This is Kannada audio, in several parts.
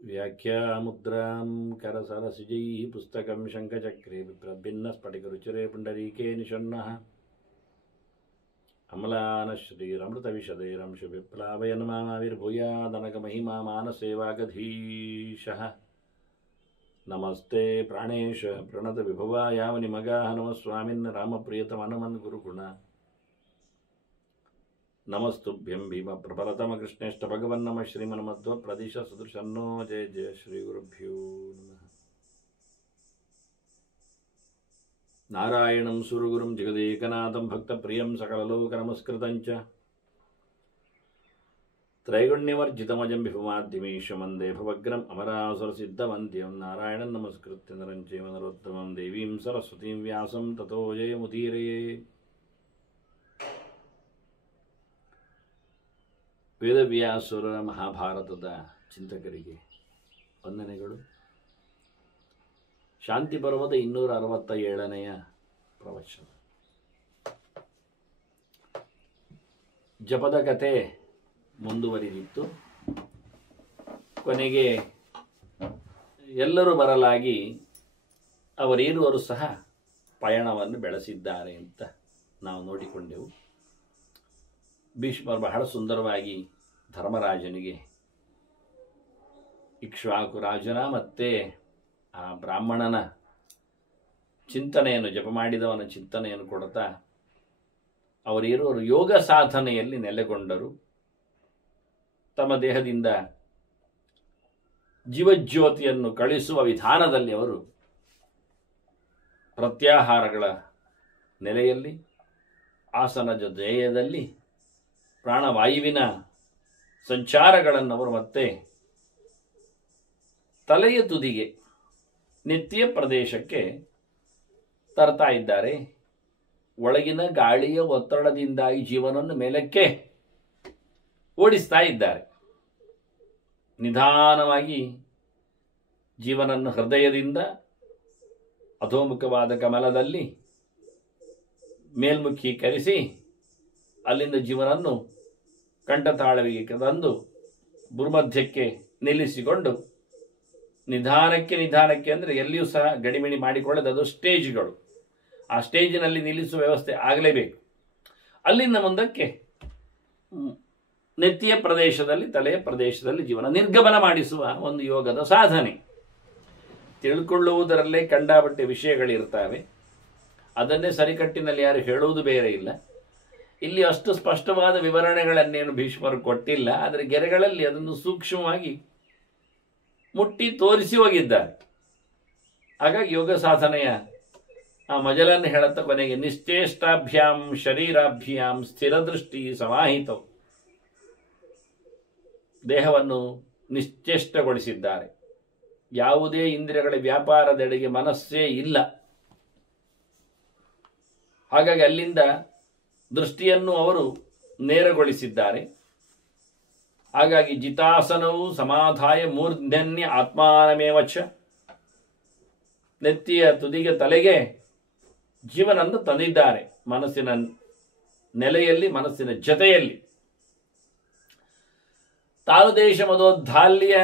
व्याख्यामुद्रां करसरसिजैः पुस्तकं शङ्खचक्रे बिभ्रद्भिन्नस्फटिकरुचिरे पुण्डरीके निषण्णः अम्लानश्रीरमृतविशदैरंशुविप्लावयन्माविर्भूयादनकमहिमा मानसेवागधीशः नमस्ते प्राणेश प्रणतविभवायावनिमगाः नमः स्वामिन् रामप्रियतमनमन् गुरुगुण नमस्तुभ्यं भीमप्रबलतमकृष्णेष्ट भगवन्नमः श्रीमन्मध्वप्रदिशसदृशन्नो जय जय श्रीगुरुभ्यो नमः नारायणं सुरगुरुं जगदेकनाथं भक्तप्रियं सकललोकनमस्कृतं च त्रैगुण्यवर्जितमजं विभुमाद्यमीशं वन्दे भवग्रम् अमरासुरसिद्धवन्द्यं नारायणं नमस्कृत्य नरं चैव नरोत्तमं देवीं सरस्वतीं व्यासं ततो जयमुदीरये ವೇದವ್ಯಾಸುರ ಮಹಾಭಾರತದ ಚಿಂತಕರಿಗೆ ವಂದನೆಗಳು. ಶಾಂತಿ ಪರ್ವದ 267ನೆಯ ಪ್ರವಚನ. ಜಪದ ಕತೆ ಮುಂದುವರಿದಿತ್ತು. ಕೊನೆಗೆ ಎಲ್ಲರೂ ಬರಲಾಗಿ ಅವರೇರುವರು ಸಹ ಪಯಣವನ್ನು ಬೆಳೆಸಿದ್ದಾರೆ ಅಂತ ನಾವು ನೋಡಿಕೊಂಡೆವು. ಭೀಷ್ಮರು ಬಹಳ ಸುಂದರವಾಗಿ ಧರ್ಮರಾಜನಿಗೆ ಇಕ್ಷ್ವಾಕು ರಾಜನ ಮತ್ತು ಆ ಬ್ರಾಹ್ಮಣನ ಚಿಂತನೆಯನ್ನು ಜಪ ಮಾಡಿದವನ ಚಿಂತನೆಯನ್ನು ಕೊಡ್ತಾ ಅವರಿರುವರು ಯೋಗ ಸಾಧನೆಯಲ್ಲಿ ನೆಲೆಗೊಂಡರು. ತಮ್ಮ ದೇಹದಿಂದ ಜೀವಜ್ಯೋತಿಯನ್ನು ಕಳಿಸುವ ವಿಧಾನದಲ್ಲಿ ಅವರು ಪ್ರತ್ಯಾಹಾರಗಳ ನೆಲೆಯಲ್ಲಿ ಆಸನಜ ಜಯದಲ್ಲಿ ಪ್ರಾಣವಾಯುವಿನ ಸಂಚಾರಗಳನ್ನು ಅವರು ಮತ್ತೆ ತಲೆಯ ತುದಿಗೆ ನೆತ್ತಿಯ ಪ್ರದೇಶಕ್ಕೆ ತರ್ತಾ ಇದ್ದಾರೆ. ಒಳಗಿನ ಗಾಳಿಯ ಒತ್ತಡದಿಂದಾಗಿ ಜೀವನವನ್ನು ಮೇಲಕ್ಕೆ ಓಡಿಸ್ತಾ ಇದ್ದಾರೆ. ನಿಧಾನವಾಗಿ ಜೀವನನ್ನು ಹೃದಯದಿಂದ ಅಧೋಮುಖವಾದ ಕಮಲದಲ್ಲಿ ಮೇಲ್ಮುಖೀಕರಿಸಿ ಅಲ್ಲಿಂದ ಜೀವನನ್ನು ಕಂಠತಾಳವಿಗೆ ತಂದು ಭೂಮಧ್ಯಕ್ಕೆ ನಿಲ್ಲಿಸಿಕೊಂಡು ನಿಧಾನಕ್ಕೆ ಅಂದರೆ ಎಲ್ಲಿಯೂ ಸಹ ಗಡಿಮಿಡಿ ಮಾಡಿಕೊಳ್ಳದೆ ಅದು ಸ್ಟೇಜ್ಗಳು. ಆ ಸ್ಟೇಜಿನಲ್ಲಿ ನಿಲ್ಲಿಸುವ ವ್ಯವಸ್ಥೆ ಆಗಲೇಬೇಕು. ಅಲ್ಲಿಂದ ಮುಂದಕ್ಕೆ ನೆತ್ತಿಯ ಪ್ರದೇಶದಲ್ಲಿ ತಲೆಯ ಪ್ರದೇಶದಲ್ಲಿ ಜೀವನ ನಿರ್ಗಮನ ಮಾಡಿಸುವ ಒಂದು ಯೋಗದ ಸಾಧನೆ. ತಿಳ್ಕೊಳ್ಳುವುದರಲ್ಲೇ ಕಂಡಾಪಟ್ಟೆ ವಿಷಯಗಳಿರ್ತವೆ. ಅದನ್ನೇ ಸರಿಕಟ್ಟಿನಲ್ಲಿ ಯಾರು ಹೇಳುವುದು ಬೇರೆ ಇಲ್ಲ. ಇಲ್ಲಿ ಅಷ್ಟು ಸ್ಪಷ್ಟವಾದ ವಿವರಣೆಗಳನ್ನೇನು ಭೀಷ್ಮರು ಕೊಟ್ಟಿಲ್ಲ. ಆದರೆ ಗೆರೆಗಳಲ್ಲಿ ಅದನ್ನು ಸೂಕ್ಷ್ಮವಾಗಿ ಮುಟ್ಟಿ ತೋರಿಸಿ ಹೋಗಿದ್ದಾರೆ. ಹಾಗಾಗಿ ಯೋಗ ಸಾಧನೆಯ ಆ ಮಜಲನ್ನು ಹೇಳುತ್ತಾ ಕೊನೆಗೆ ನಿಶ್ಚೇಷ್ಟಾಭ್ಯಾಂ ಶರೀರಾಭ್ಯಾಂ ಸ್ಥಿರದೃಷ್ಟಿ ಸಮಾಹಿತವು. ದೇಹವನ್ನು ನಿಶ್ಚೇಷ್ಟಗೊಳಿಸಿದ್ದಾರೆ. ಯಾವುದೇ ಇಂದ್ರಿಯಗಳ ವ್ಯಾಪಾರದೆಡೆಗೆ ಮನಸ್ಸೇ ಇಲ್ಲ. ಹಾಗಾಗಿ ಅಲ್ಲಿಂದ ದೃಷ್ಟಿಯನ್ನು ಅವರು ನೇರಗೊಳಿಸಿದ್ದಾರೆ. ಹಾಗಾಗಿ ಜಿತಾಸನವು ಸಮಾಧಾಯ ಮೂರ್ಧನ್ಯ ಆತ್ಮಾನಮೇವಚ, ನೆತ್ತಿಯ ತುದಿಗೆ ತಲೆಗೆ ಜೀವನನ್ನು ತಂದಿದ್ದಾರೆ. ಮನಸ್ಸಿನ ನೆಲೆಯಲ್ಲಿ, ಮನಸ್ಸಿನ ಜೊತೆಯಲ್ಲಿ. ತಾಳುದೇಶ ಮದೋದ್ಧಾಲ್ಯ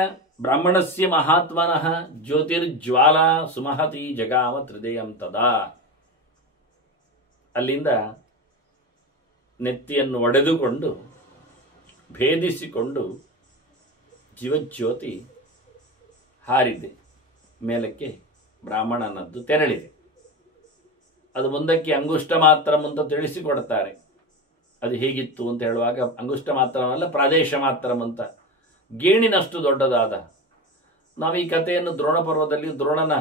ಬ್ರಾಹ್ಮಣಸ್ಯ ಮಹಾತ್ಮನಃ ಜ್ಯೋತಿರ್ಜ್ವಾಲಾ ಸುಮಹತಿ ಜಗಾಮ ತ್ರಿದೇಯಂ ತದಾ. ಅಲ್ಲಿಂದ ನೆತ್ತಿಯನ್ನು ಒಡೆದುಕೊಂಡು ಭೇದಿಸಿಕೊಂಡು ಜೀವಜ್ಯೋತಿ ಹಾರಿದೆ ಮೇಲಕ್ಕೆ. ಬ್ರಾಹ್ಮಣನದ್ದು ತೆರಳಿದೆ. ಅದು ಮುಂದಕ್ಕೆ ಅಂಗುಷ್ಟ ಮಾತ್ರ ಅಂತ ತಿಳಿಸಿಕೊಡ್ತಾರೆ. ಅದು ಹೇಗಿತ್ತು ಅಂತ ಹೇಳುವಾಗ ಅಂಗುಷ್ಟ ಮಾತ್ರವಲ್ಲ, ಪ್ರದೇಶ ಮಾತ್ರ ಅಂತ, ಗೇಣಿನಷ್ಟು ದೊಡ್ಡದಾದ. ನಾವು ಈ ಕಥೆಯನ್ನು ದ್ರೋಣ ಪರ್ವದಲ್ಲಿಯೂ ದ್ರೋಣನ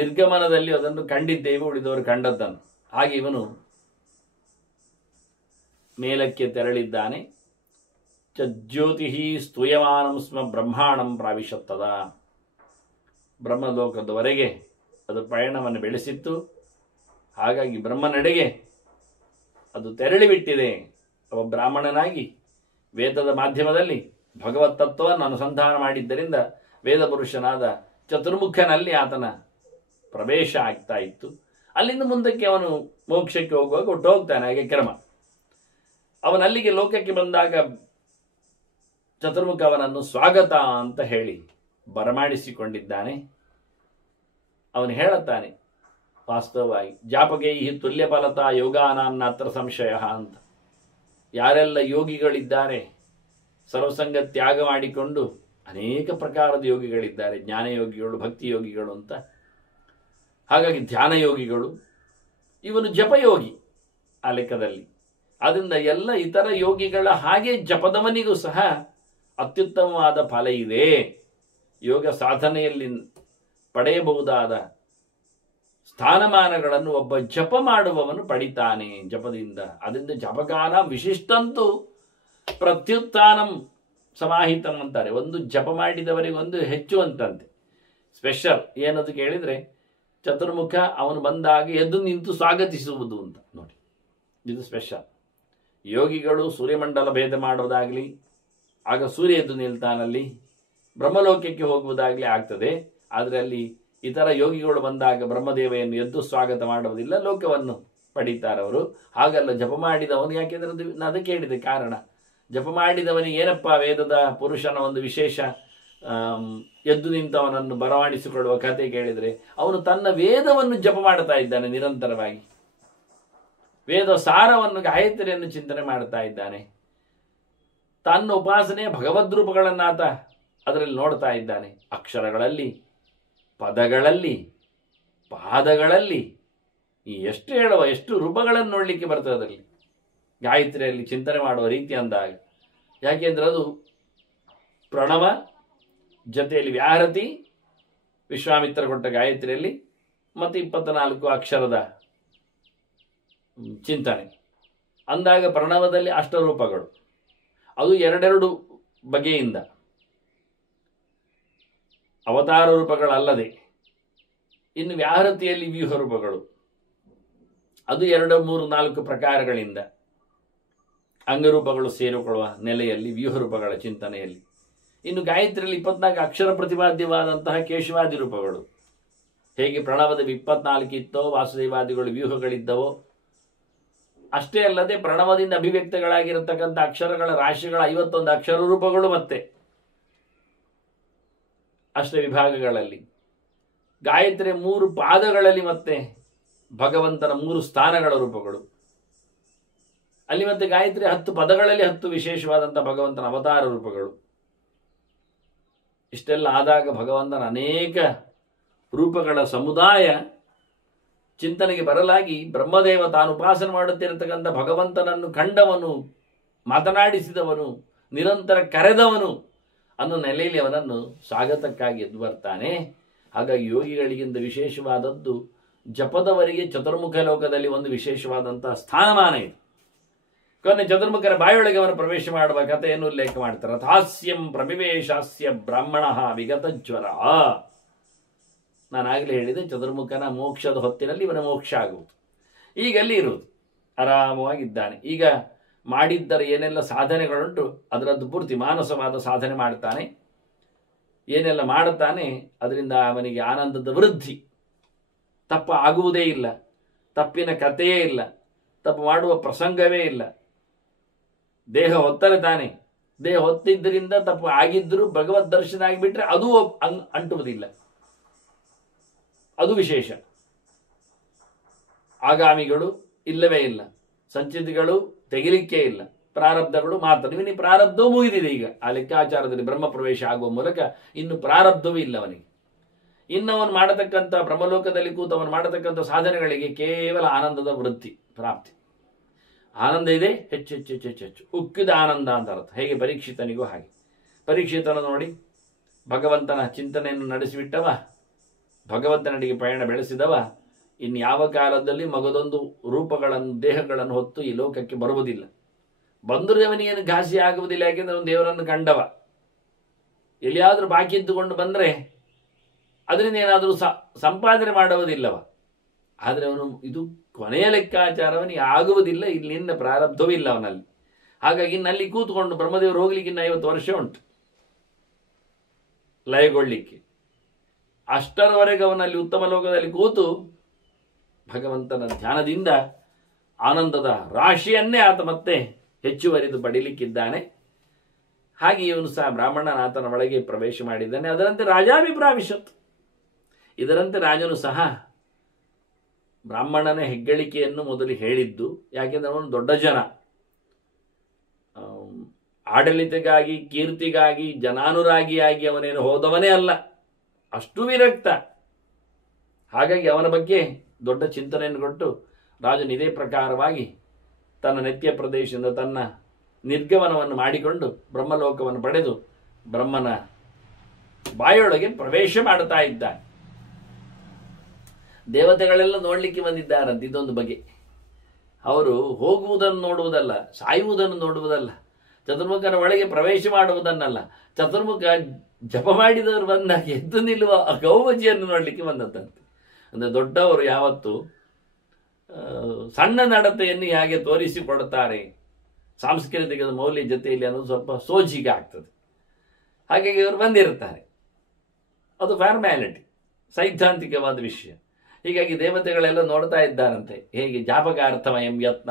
ನಿರ್ಗಮನದಲ್ಲಿ ಅದನ್ನು ಕಂಡಿದ್ದೇವೆ, ಉಳಿದವರು ಕಂಡದ್ದನ್ನು. ಹಾಗೆ ಇವನು ಮೇಲಕ್ಕೆ ತೆರಳಿದ್ದಾನೆ. ಜ್ಯೋತಿ ಸ್ತೂಯಮಾನಂ ಸ್ಮ ಬ್ರಹ್ಮಾಣಂ ಪ್ರಾವಿಶತ್ತದ. ಬ್ರಹ್ಮಲೋಕದವರೆಗೆ ಅದು ಪಯಣವನ್ನು ಬೆಳೆಸಿತ್ತು. ಹಾಗಾಗಿ ಬ್ರಹ್ಮನೆಡೆಗೆ ಅದು ತೆರಳಿಬಿಟ್ಟಿದೆ. ಅವ ಬ್ರಾಹ್ಮಣನಾಗಿ ವೇದದ ಮಾಧ್ಯಮದಲ್ಲಿ ಭಗವತ್ ತತ್ವವನ್ನು ಅನುಸಂಧಾನ ಮಾಡಿದ್ದರಿಂದ ವೇದ ಪುರುಷನಾದ ಚತುರ್ಮುಖನಲ್ಲಿ ಆತನ ಪ್ರವೇಶ ಆಗ್ತಾ ಇತ್ತು. ಅಲ್ಲಿಂದ ಮುಂದಕ್ಕೆ ಅವನು ಮೋಕ್ಷಕ್ಕೆ ಹೋಗುವಾಗ ಹೊಟ್ಟು ಹೋಗ್ತಾನೆ. ಹಾಗೆ ಕ್ರಮ. ಅವನಲ್ಲಿಗೆ ಲೋಕಕ್ಕೆ ಬಂದಾಗ ಚತುರ್ಮುಖ ಅವನನ್ನು ಸ್ವಾಗತ ಅಂತ ಹೇಳಿ ಬರಮಾಡಿಸಿಕೊಂಡಿದ್ದಾನೆ. ಅವನು ಹೇಳುತ್ತಾನೆ ವಾಸ್ತವವಾಗಿ ಜಾಪಕೈ ತುಲ್ಯ ಫಲತಾ ಯೋಗಾನಾಂನ ಅತ್ರ ಸಂಶಯ ಅಂತ. ಯಾರೆಲ್ಲ ಯೋಗಿಗಳಿದ್ದಾರೆ, ಸರ್ವಸಂಗ ತ್ಯಾಗ ಮಾಡಿಕೊಂಡು ಅನೇಕ ಪ್ರಕಾರದ ಯೋಗಿಗಳಿದ್ದಾರೆ, ಜ್ಞಾನಯೋಗಿಗಳು, ಭಕ್ತಿ ಯೋಗಿಗಳು ಅಂತ. ಹಾಗಾಗಿ ಧ್ಯಾನ ಯೋಗಿಗಳು, ಇವನು ಜಪಯೋಗಿ ಆ ಲೆಕ್ಕದಲ್ಲಿ. ಆದ್ದರಿಂದ ಎಲ್ಲ ಇತರ ಯೋಗಿಗಳ ಹಾಗೆ ಜಪದವನಿಗೂ ಸಹ ಅತ್ಯುತ್ತಮವಾದ ಫಲ ಇದೆ. ಯೋಗ ಸಾಧನೆಯಲ್ಲಿ ಪಡೆಯಬಹುದಾದ ಸ್ಥಾನಮಾನಗಳನ್ನು ಒಬ್ಬ ಜಪ ಮಾಡುವವನು ಪಡಿತಾನೆ ಜಪದಿಂದ. ಅದರಿಂದ ಜಪಗಾನ ವಿಶಿಷ್ಟಂತೂ ಪ್ರತ್ಯುತ್ಥಾನಂ ಸಮಾಹಿತಂ ಅಂತಾರೆ. ಒಂದು ಜಪ ಮಾಡಿದವರಿಗೆ ಒಂದು ಹೆಚ್ಚು ಅಂತಂತೆ. ಸ್ಪೆಷಲ್ ಏನದು ಕೇಳಿದರೆ ಚತುರ್ಮುಖ ಅವನು ಬಂದಾಗ ಎದ್ದು ನಿಂತು ಸ್ವಾಗತಿಸುವುದು ಅಂತ ನೋಡಿ, ಇದು ಸ್ಪೆಷಲ್. ಯೋಗಿಗಳು ಸೂರ್ಯಮಂಡಲ ಭೇದ ಮಾಡೋದಾಗಲಿ, ಆಗ ಸೂರ್ಯ ಎದ್ದು ನಿಲ್ತಾನಲ್ಲಿ, ಬ್ರಹ್ಮಲೋಕಕ್ಕೆ ಹೋಗುವುದಾಗಲಿ ಆಗ್ತದೆ. ಆದರೆ ಅಲ್ಲಿ ಇತರ ಯೋಗಿಗಳು ಬಂದಾಗ ಬ್ರಹ್ಮದೇವೆಯನ್ನು ಎದ್ದು ಸ್ವಾಗತ ಮಾಡುವುದಿಲ್ಲ, ಲೋಕವನ್ನು ಪಡೀತಾರೆ ಅವರು. ಹಾಗಲ್ಲ ಜಪ ಮಾಡಿದವನು, ಯಾಕೆಂದ್ರೆ ಅದಕ್ಕೆ ಹೇಳಿದೆ ಕಾರಣ. ಜಪ ಮಾಡಿದವನಿಗೆ ಏನಪ್ಪ ವೇದದ ಪುರುಷನ ಒಂದು ವಿಶೇಷ ಎದ್ದು ನಿಂತವನನ್ನು ಬರಮಾಡಿಸಿಕೊಳ್ಳುವ ಕತೆ ಕೇಳಿದರೆ, ಅವನು ತನ್ನ ವೇದವನ್ನು ಜಪ ಮಾಡ್ತಾ ಇದ್ದಾನೆ ನಿರಂತರವಾಗಿ. ವೇದ ಸಾರವನ್ನು ಗಾಯತ್ರಿಯನ್ನು ಚಿಂತನೆ ಮಾಡ್ತಾ ಇದ್ದಾನೆ. ತನ್ನ ಉಪಾಸನೆ ಭಗವದ್ರೂಪಗಳನ್ನಾತ ಅದರಲ್ಲಿ ನೋಡ್ತಾ ಇದ್ದಾನೆ. ಅಕ್ಷರಗಳಲ್ಲಿ, ಪದಗಳಲ್ಲಿ, ಪಾದಗಳಲ್ಲಿ ಎಷ್ಟು ಹೇಳುವ ಎಷ್ಟು ರೂಪಗಳನ್ನು ನೋಡಲಿಕ್ಕೆ ಬರ್ತದೆ ಅದರಲ್ಲಿ ಗಾಯತ್ರಿಯಲ್ಲಿ ಚಿಂತನೆ ಮಾಡುವ ರೀತಿ ಅಂದಾಗ. ಯಾಕೆಂದ್ರೆ ಅದು ಪ್ರಣವ ಜೊತೆಯಲ್ಲಿ ವ್ಯಾಹರತಿ, ವಿಶ್ವಾಮಿತ್ರ ಕೊಟ್ಟ ಗಾಯತ್ರಿಯಲ್ಲಿ, ಮತ್ತು 24 ಅಕ್ಷರದ ಚಿಂತನೆ ಅಂದಾಗ ಪ್ರಣವದಲ್ಲಿ ಅಷ್ಟರೂಪಗಳು, ಅದು ಎರಡೆರಡು ಬಗೆಯಿಂದ ಅವತಾರ ರೂಪಗಳಲ್ಲದೆ. ಇನ್ನು ವ್ಯಾಹರತಿಯಲ್ಲಿ ವ್ಯೂಹ ರೂಪಗಳು, ಅದು 2, 3, 4 ಪ್ರಕಾರಗಳಿಂದ ಅಂಗರೂಪಗಳು ಸೇರಿಕೊಳ್ಳುವ ನೆಲೆಯಲ್ಲಿ ವ್ಯೂಹ ರೂಪಗಳ ಚಿಂತನೆಯಲ್ಲಿ. ಇನ್ನು ಗಾಯತ್ರಿಯಲ್ಲಿ 24 ಅಕ್ಷರ ಪ್ರತಿಪಾದ್ಯವಾದಂತಹ ಕೇಶವಾದಿ ರೂಪಗಳು. ಹೇಗೆ ಪ್ರಣವದ 24 ಇತ್ತೋ, ವಾಸುದೇವಾದಿಗಳು ವ್ಯೂಹಗಳಿದ್ದವೋ, ಅಷ್ಟೇ ಅಲ್ಲದೆ ಪ್ರಣವದಿಂದ ಅಭಿವ್ಯಕ್ತಗಳಾಗಿರತಕ್ಕಂಥ ಅಕ್ಷರಗಳ ರಾಶಿಗಳ 51 ಅಕ್ಷರ ರೂಪಗಳು ಮತ್ತೆ ಅಷ್ಟ ವಿಭಾಗಗಳಲ್ಲಿ. ಗಾಯತ್ರಿ 3 ಪಾದಗಳಲ್ಲಿ ಮತ್ತೆ ಭಗವಂತನ 3 ಸ್ಥಾನಗಳ ರೂಪಗಳು. ಅಲ್ಲಿ ಮತ್ತೆ ಗಾಯತ್ರಿ 10 ಪದಗಳಲ್ಲಿ 10 ವಿಶೇಷವಾದಂಥ ಭಗವಂತನ ಅವತಾರ ರೂಪಗಳು. ಇಷ್ಟೆಲ್ಲ ಆದಾಗ ಭಗವಂತನ ಅನೇಕ ರೂಪಗಳ ಸಮುದಾಯ ಚಿಂತನೆಗೆ ಬರಲಾಗಿ, ಬ್ರಹ್ಮದೇವ ತಾನು ಉಪಾಸನೆ ಮಾಡುತ್ತಿರತಕ್ಕಂಥ ಭಗವಂತನನ್ನು ಕಂಡವನು, ಮಾತನಾಡಿಸಿದವನು, ನಿರಂತರ ಕರೆದವನು ಅನ್ನೋ ನೆಲೆಯಲ್ಲಿ ಅವನನ್ನು ಸ್ವಾಗತಕ್ಕಾಗಿ ಎದ್ದು ಬರ್ತಾನೆ. ಹಾಗಾಗಿ ಯೋಗಿಗಳಿಗಿಂತ ವಿಶೇಷವಾದದ್ದು ಜಪದವರಿಗೆ ಚತುರ್ಮುಖ ಲೋಕದಲ್ಲಿ ಒಂದು ವಿಶೇಷವಾದಂತಹ ಸ್ಥಾನಮಾನ ಇದೆ. ಕೊನೆ ಚತುರ್ಮುಖರ ಬಾಯೊಳಗೆ ಅವನು ಪ್ರವೇಶ ಮಾಡುವ ಕಥೆಯನ್ನು ಉಲ್ಲೇಖ ಮಾಡ್ತಾರೆ. ಹಾಸ್ಯಂ ಪ್ರವಿವೇಶಾಸ್ಯ ಬ್ರಾಹ್ಮಣ ವಿಗತಜ್ವರ. ನಾನಾಗಲೇ ಹೇಳಿದೆ, ಚತುರ್ಮುಖನ ಮೋಕ್ಷದ ಹೊತ್ತಿನಲ್ಲಿ ಇವನ ಮೋಕ್ಷ ಆಗುವುದು. ಈಗ ಅಲ್ಲಿ ಇರುವುದು, ಆರಾಮವಾಗಿದ್ದಾನೆ. ಈಗ ಮಾಡಿದ್ದರೆ ಏನೆಲ್ಲ ಸಾಧನೆಗಳುಂಟು ಅದರದ್ದು ಪೂರ್ತಿ ಮಾನಸವಾದ ಸಾಧನೆ ಮಾಡ್ತಾನೆ. ಏನೆಲ್ಲ ಮಾಡುತ್ತಾನೆ ಅದರಿಂದ ಅವನಿಗೆ ಆನಂದದ ವೃದ್ಧಿ. ತಪ್ಪ ಆಗುವುದೇ ಇಲ್ಲ, ತಪ್ಪಿನ ಕಥೆಯೇ ಇಲ್ಲ, ತಪ್ಪು ಮಾಡುವ ಪ್ರಸಂಗವೇ ಇಲ್ಲ. ದೇಹ ಹೊತ್ತರೆ ತಾನೆ, ದೇಹ ಹೊತ್ತಿದ್ದರಿಂದ ತಪ್ಪು ಆಗಿದ್ದರೂ ಭಗವದ್ ದರ್ಶನ ಆಗಿಬಿಟ್ರೆ ಅದೂ ಅಂಟುವುದಿಲ್ಲ. ಅದು ವಿಶೇಷ. ಆಗಾಮಿಗಳು ಇಲ್ಲವೇ ಇಲ್ಲ, ಸಂಚಿತಗಳು ತೆಗಿಲಿಕ್ಕೆ ಇಲ್ಲ, ಪ್ರಾರಬ್ಧಗಳು ಮಾತ್ರ. ಇವನಿಗೆ ಪ್ರಾರಬ್ಧವೂ ಮುಗಿದಿದೆ. ಈಗ ಆ ಲೆಕ್ಕಾಚಾರದಲ್ಲಿ ಬ್ರಹ್ಮ ಪ್ರವೇಶ ಆಗುವ ಮೂಲಕ ಇನ್ನು ಪ್ರಾರಬ್ಧವೂ ಇಲ್ಲ ಅವನಿಗೆ. ಇನ್ನು ಅವನು ಮಾಡತಕ್ಕಂಥ ಬ್ರಹ್ಮಲೋಕದಲ್ಲಿ ಕೂತು ಅವನು ಮಾಡತಕ್ಕಂಥ ಸಾಧನೆಗಳಿಗೆ ಕೇವಲ ಆನಂದದ ವೃತ್ತಿ ಪ್ರಾಪ್ತಿ. ಆನಂದ ಇದೆ, ಹೆಚ್ಚು ಹೆಚ್ಚು ಹೆಚ್ಚು ಹೆಚ್ಚು ಹೆಚ್ಚು ಉಕ್ಕಿದ ಆನಂದ ಅಂತ ಅರ್ಥ. ಹೇಗೆ ಪರೀಕ್ಷಿತನಿಗೂ ಹಾಗೆ. ಪರೀಕ್ಷಿತನ ನೋಡಿ, ಭಗವಂತನ ಚಿಂತನೆಯನ್ನು ನಡೆಸಿಬಿಟ್ಟವ, ಭಗವಂತನಡಿಗೆ ಪಯಣ ಬೆಳೆಸಿದವ, ಇನ್ನು ಯಾವ ಕಾಲದಲ್ಲಿ ಮಗದೊಂದು ರೂಪಗಳನ್ನು ದೇಹಗಳನ್ನು ಹೊತ್ತು ಈ ಲೋಕಕ್ಕೆ ಬರುವುದಿಲ್ಲ. ಬಂದರೂ ಅವನಿಗೇನು ಘಾಸಿ ಆಗುವುದಿಲ್ಲ. ಯಾಕೆಂದ್ರೆ ಅವನು ದೇವರನ್ನು ಕಂಡವ. ಎಲ್ಲಿಯಾದರೂ ಬಾಕಿ ಇದ್ದುಕೊಂಡು ಬಂದರೆ ಅದರಿಂದ ಏನಾದರೂ ಸಂಪಾದನೆ ಮಾಡುವುದಿಲ್ಲವ. ಆದರೆ ಅವನು ಇದು ಕೊನೆಯ ಲೆಕ್ಕಾಚಾರವನಿಗೆ ಆಗುವುದಿಲ್ಲ. ಇಲ್ಲಿಂದ ಪ್ರಾರಬ್ಧವೂ ಇಲ್ಲ ಅವನಲ್ಲಿ. ಹಾಗಾಗಿ ಇನ್ನಲ್ಲಿ ಕೂತ್ಕೊಂಡು ಬ್ರಹ್ಮದೇವರು ಹೋಗ್ಲಿಕ್ಕೆ ಇನ್ನು 50 ವರ್ಷ ಉಂಟು ಲಯಗೊಳ್ಳಿಕ್ಕೆ. ಅಷ್ಟರವರೆಗೆ ಅವನಲ್ಲಿ ಉತ್ತಮ ಲೋಕದಲ್ಲಿ ಕೂತು ಭಗವಂತನ ಧ್ಯಾನದಿಂದ ಆನಂದದ ರಾಶಿಯನ್ನೇ ಆತ ಮತ್ತೆ ಹೆಚ್ಚುವರಿದು ಪಡೀಲಿಕ್ಕಿದ್ದಾನೆ. ಹಾಗೆ ಇವನು ಸಹ ಬ್ರಾಹ್ಮಣನಾಥನ ಒಳಗೆ ಪ್ರವೇಶ ಮಾಡಿದ್ದಾನೆ. ಅದರಂತೆ ರಾಜಾಭಿಪ್ರಾವಿಶತ್, ಇದರಂತೆ ರಾಜನು ಸಹ ಬ್ರಾಹ್ಮಣನ ಹೆಗ್ಗಳಿಕೆಯನ್ನು ಮೊದಲು ಹೇಳಿದ್ದು. ಯಾಕೆಂದ್ರೆ ಅವನು ದೊಡ್ಡ ಜನ, ಆಡಳಿತಕ್ಕಾಗಿ ಕೀರ್ತಿಗಾಗಿ ಜನಾನುರಾಗಿಯಾಗಿ ಅವನೇನು ಹೋದವನೇ ಅಲ್ಲ, ಅಷ್ಟು ವಿರಕ್ತ. ಹಾಗಾಗಿ ಅವನ ಬಗ್ಗೆ ದೊಡ್ಡ ಚಿಂತನೆಯನ್ನು ಕೊಟ್ಟು ರಾಜನು ಇದೇ ಪ್ರಕಾರವಾಗಿ ತನ್ನ ನೆತ್ತಿಯ ಪ್ರದೇಶದಿಂದ ತನ್ನ ನಿರ್ಗಮನವನ್ನು ಮಾಡಿಕೊಂಡು ಬ್ರಹ್ಮಲೋಕವನ್ನು ಪಡೆದು ಬ್ರಹ್ಮನ ಬಾಯೊಳಗೆ ಪ್ರವೇಶ ಮಾಡುತ್ತಾ ಇದ್ದಾನೆ. ದೇವತೆಗಳೆಲ್ಲ ನೋಡಲಿಕ್ಕೆ ಬಂದಿದ್ದಾರಂತೆ. ಇದೊಂದು ಬಗೆ. ಅವರು ಹೋಗುವುದನ್ನು ನೋಡುವುದಲ್ಲ, ಸಾಯುವುದನ್ನು ನೋಡುವುದಲ್ಲ, ಚತುರ್ಮುಖನ ಒಳಗೆ ಪ್ರವೇಶ ಮಾಡುವುದನ್ನಲ್ಲ, ಚತುರ್ಮುಖ ಜಪ ಮಾಡಿದವರು ಬಂದಾಗ ಎದ್ದು ನಿಲ್ಲುವ ಗೌಮಜಿಯನ್ನು ನೋಡಲಿಕ್ಕೆ ಬಂದದ್ದಂತೆ. ಅಂದರೆ ದೊಡ್ಡವರು ಯಾವತ್ತು ಸಣ್ಣ ನಡತೆಯನ್ನು ಹೇಗೆ ತೋರಿಸಿಕೊಡುತ್ತಾರೆ ಸಾಂಸ್ಕೃತಿಕದ ಮೌಲ್ಯ ಜೊತೆಯಲ್ಲಿ ಅನ್ನೋದು ಸ್ವಲ್ಪ ಸೋಜಿಗೆ ಆಗ್ತದೆ. ಹಾಗಾಗಿ ಇವರು ಬಂದಿರುತ್ತಾರೆ. ಅದು ಫಾರ್ಮ್ಯಾಲಿಟಿ, ಸೈದ್ಧಾಂತಿಕವಾದ ವಿಷಯ. ಹೀಗಾಗಿ ದೇವತೆಗಳೆಲ್ಲ ನೋಡ್ತಾ ಇದ್ದಾರಂತೆ, ಹೇಗೆ ಜಾಪಕಾರ್ಥಮಯಂ ಯತ್ನ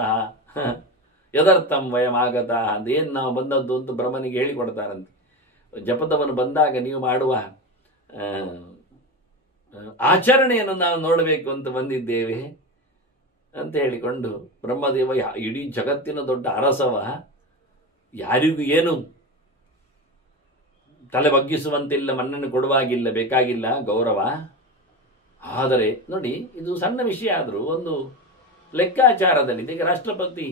ಯದರ್ಥಂ ವಯಂ ಆಗತ, ಅದೇನು ನಾವು ಬಂದದ್ದು ಅಂತ ಬ್ರಹ್ಮನಿಗೆ ಹೇಳಿಕೊಡ್ತಾರಂತೆ. ಜಪದವನು ಬಂದಾಗ ನೀವು ಮಾಡುವ ಆಚರಣೆಯನ್ನು ನಾವು ನೋಡಬೇಕು ಅಂತ ಬಂದಿದ್ದೇವೆ ಅಂತ ಹೇಳಿಕೊಂಡು ಬ್ರಹ್ಮದೇವ ಇಡೀ ಜಗತ್ತಿನ ದೊಡ್ಡ ಅರಸವ, ಯಾರಿಗೂ ಏನು ತಲೆ ಬಗ್ಗಿಸುವಂತಿಲ್ಲ, ಮನ್ನನ್ನು ಕೊಡುವಾಗಿಲ್ಲ, ಬೇಕಾಗಿಲ್ಲ ಗೌರವ. ಆದರೆ ನೋಡಿ, ಇದು ಸಣ್ಣ ವಿಷಯ ಆದರೂ ಒಂದು ಲೆಕ್ಕಾಚಾರದಲ್ಲಿ ಈಗ ರಾಷ್ಟ್ರಪತಿ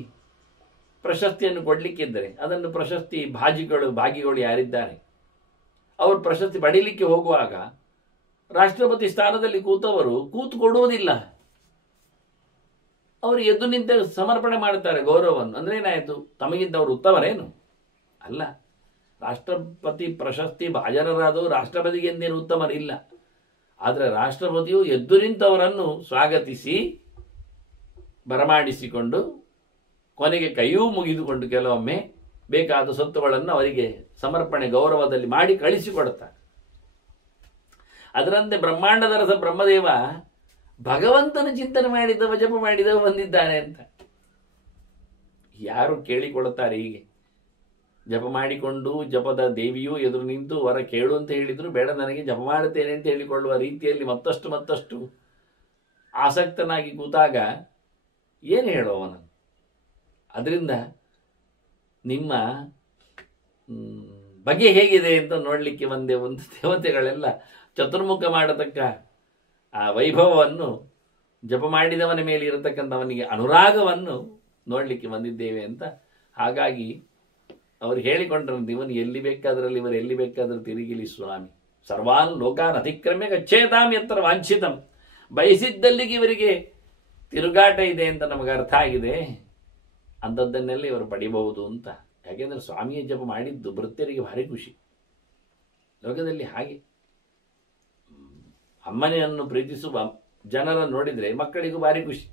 ಪ್ರಶಸ್ತಿಯನ್ನು ಕೊಡಲಿಕ್ಕಿದ್ದರೆ ಅದನ್ನು ಪ್ರಶಸ್ತಿ ಭಾಗಿಗಳು ಯಾರಿದ್ದಾರೆ ಅವರು ಪ್ರಶಸ್ತಿ ಪಡೀಲಿಕ್ಕೆ ಹೋಗುವಾಗ ರಾಷ್ಟ್ರಪತಿ ಸ್ಥಾನದಲ್ಲಿ ಕೂತವರು ಕೂತು ಕೊಡುವುದಿಲ್ಲ, ಅವರು ಎದ್ದು ನಿಂತ ಸಮರ್ಪಣೆ ಮಾಡುತ್ತಾರೆ ಗೌರವವನ್ನು. ಅಂದ್ರೆ ಏನಾಯಿತು, ತಮಗಿಂತ ಅವರು ಉತ್ತಮರೇನು ಅಲ್ಲ. ರಾಷ್ಟ್ರಪತಿ ಪ್ರಶಸ್ತಿ ಭಾಜನರಾದವರು ರಾಷ್ಟ್ರಪತಿಗೆ ಎಂದೇನು ಉತ್ತಮರಿಲ್ಲ. ಆದರೆ ರಾಷ್ಟ್ರಪತಿಯು ಎದ್ದು ನಿಂತವರನ್ನು ಸ್ವಾಗತಿಸಿ ಬರಮಾಡಿಸಿಕೊಂಡು ಕೊನೆಗೆ ಕೈಯೂ ಮುಗಿದುಕೊಂಡು ಕೆಲವೊಮ್ಮೆ ಬೇಕಾದ ಸೊತ್ತುಗಳನ್ನು ಅವರಿಗೆ ಸಮರ್ಪಣೆ ಗೌರವದಲ್ಲಿ ಮಾಡಿ ಕಳಿಸಿಕೊಡುತ್ತಾರೆ. ಅದರಂತೆ ಬ್ರಹ್ಮಾಂಡದ ರಸ ಬ್ರಹ್ಮದೇವ ಭಗವಂತನ ಚಿಂತನೆ ಮಾಡಿದವ, ಜಪ ಮಾಡಿದವ ಬಂದಿದ್ದಾನೆ ಅಂತ ಯಾರು ಕೇಳಿಕೊಳ್ಳುತ್ತಾರೆ? ಹೀಗೆ ಜಪ ಮಾಡಿಕೊಂಡು ಜಪದ ದೇವಿಯೂ ಎದುರು ನಿಂತು ವರ ಕೇಳು ಅಂತ ಹೇಳಿದ್ರು, ಬೇಡ ನನಗೆ ಜಪ ಮಾಡುತ್ತೇನೆ ಅಂತ ಹೇಳಿಕೊಳ್ಳುವ ರೀತಿಯಲ್ಲಿ ಮತ್ತಷ್ಟು ಆಸಕ್ತನಾಗಿ ಕೂತಾಗ ಏನು ಹೇಳುವವನು? ಅದರಿಂದ ನಿಮ್ಮ ಬಗೆ ಹೇಗಿದೆ ಅಂತ ನೋಡಲಿಕ್ಕೆ ಒಂದೇ ಒಂದು ದೇವತೆಗಳೆಲ್ಲ ಚತುರ್ಮುಖ ಮಾಡತಕ್ಕ ಆ ವೈಭವವನ್ನು, ಜಪ ಮಾಡಿದವನ ಮೇಲೆ ಇರತಕ್ಕಂಥವನಿಗೆ ಅನುರಾಗವನ್ನು ನೋಡಲಿಕ್ಕೆ ಬಂದಿದ್ದೇವೆ ಅಂತ. ಹಾಗಾಗಿ ಅವರು ಹೇಳಿಕೊಂಡ್ರಂತೆ, ಇವನು ಎಲ್ಲಿ ಬೇಕಾದ್ರಲ್ಲಿ, ಇವರು ಎಲ್ಲಿ ಬೇಕಾದ್ರೂ ತಿರುಗಿಲಿ ಸ್ವಾಮಿ, ಸರ್ವಾನ್ ಲೋಕಾನ್ ಅತಿಕ್ರಮ್ಯ ಗಚ್ಚೇತಾಂ ಯತ್ರ ವಾಂಛಿತಂ. ಬಯಸಿದ್ದಲ್ಲಿಗೆ ಇವರಿಗೆ ತಿರುಗಾಟ ಇದೆ ಅಂತ ನಮಗೆ ಅರ್ಥ ಆಗಿದೆ, ಅಂಥದ್ದನ್ನೆಲ್ಲ ಇವರು ಪಡಿಬಹುದು ಅಂತ. ಯಾಕೆಂದ್ರೆ ಸ್ವಾಮಿಯ ಜಪ ಮಾಡಿದ್ದು ಭೃತ್ಯರಿಗೆ ಭಾರಿ ಖುಷಿ. ಲೋಕದಲ್ಲಿ ಹಾಗೆ ಅಮ್ಮನೆಯನ್ನು ಪ್ರೀತಿಸುವ ಜನರನ್ನು ನೋಡಿದರೆ ಮಕ್ಕಳಿಗೂ ಭಾರಿ ಖುಷಿ.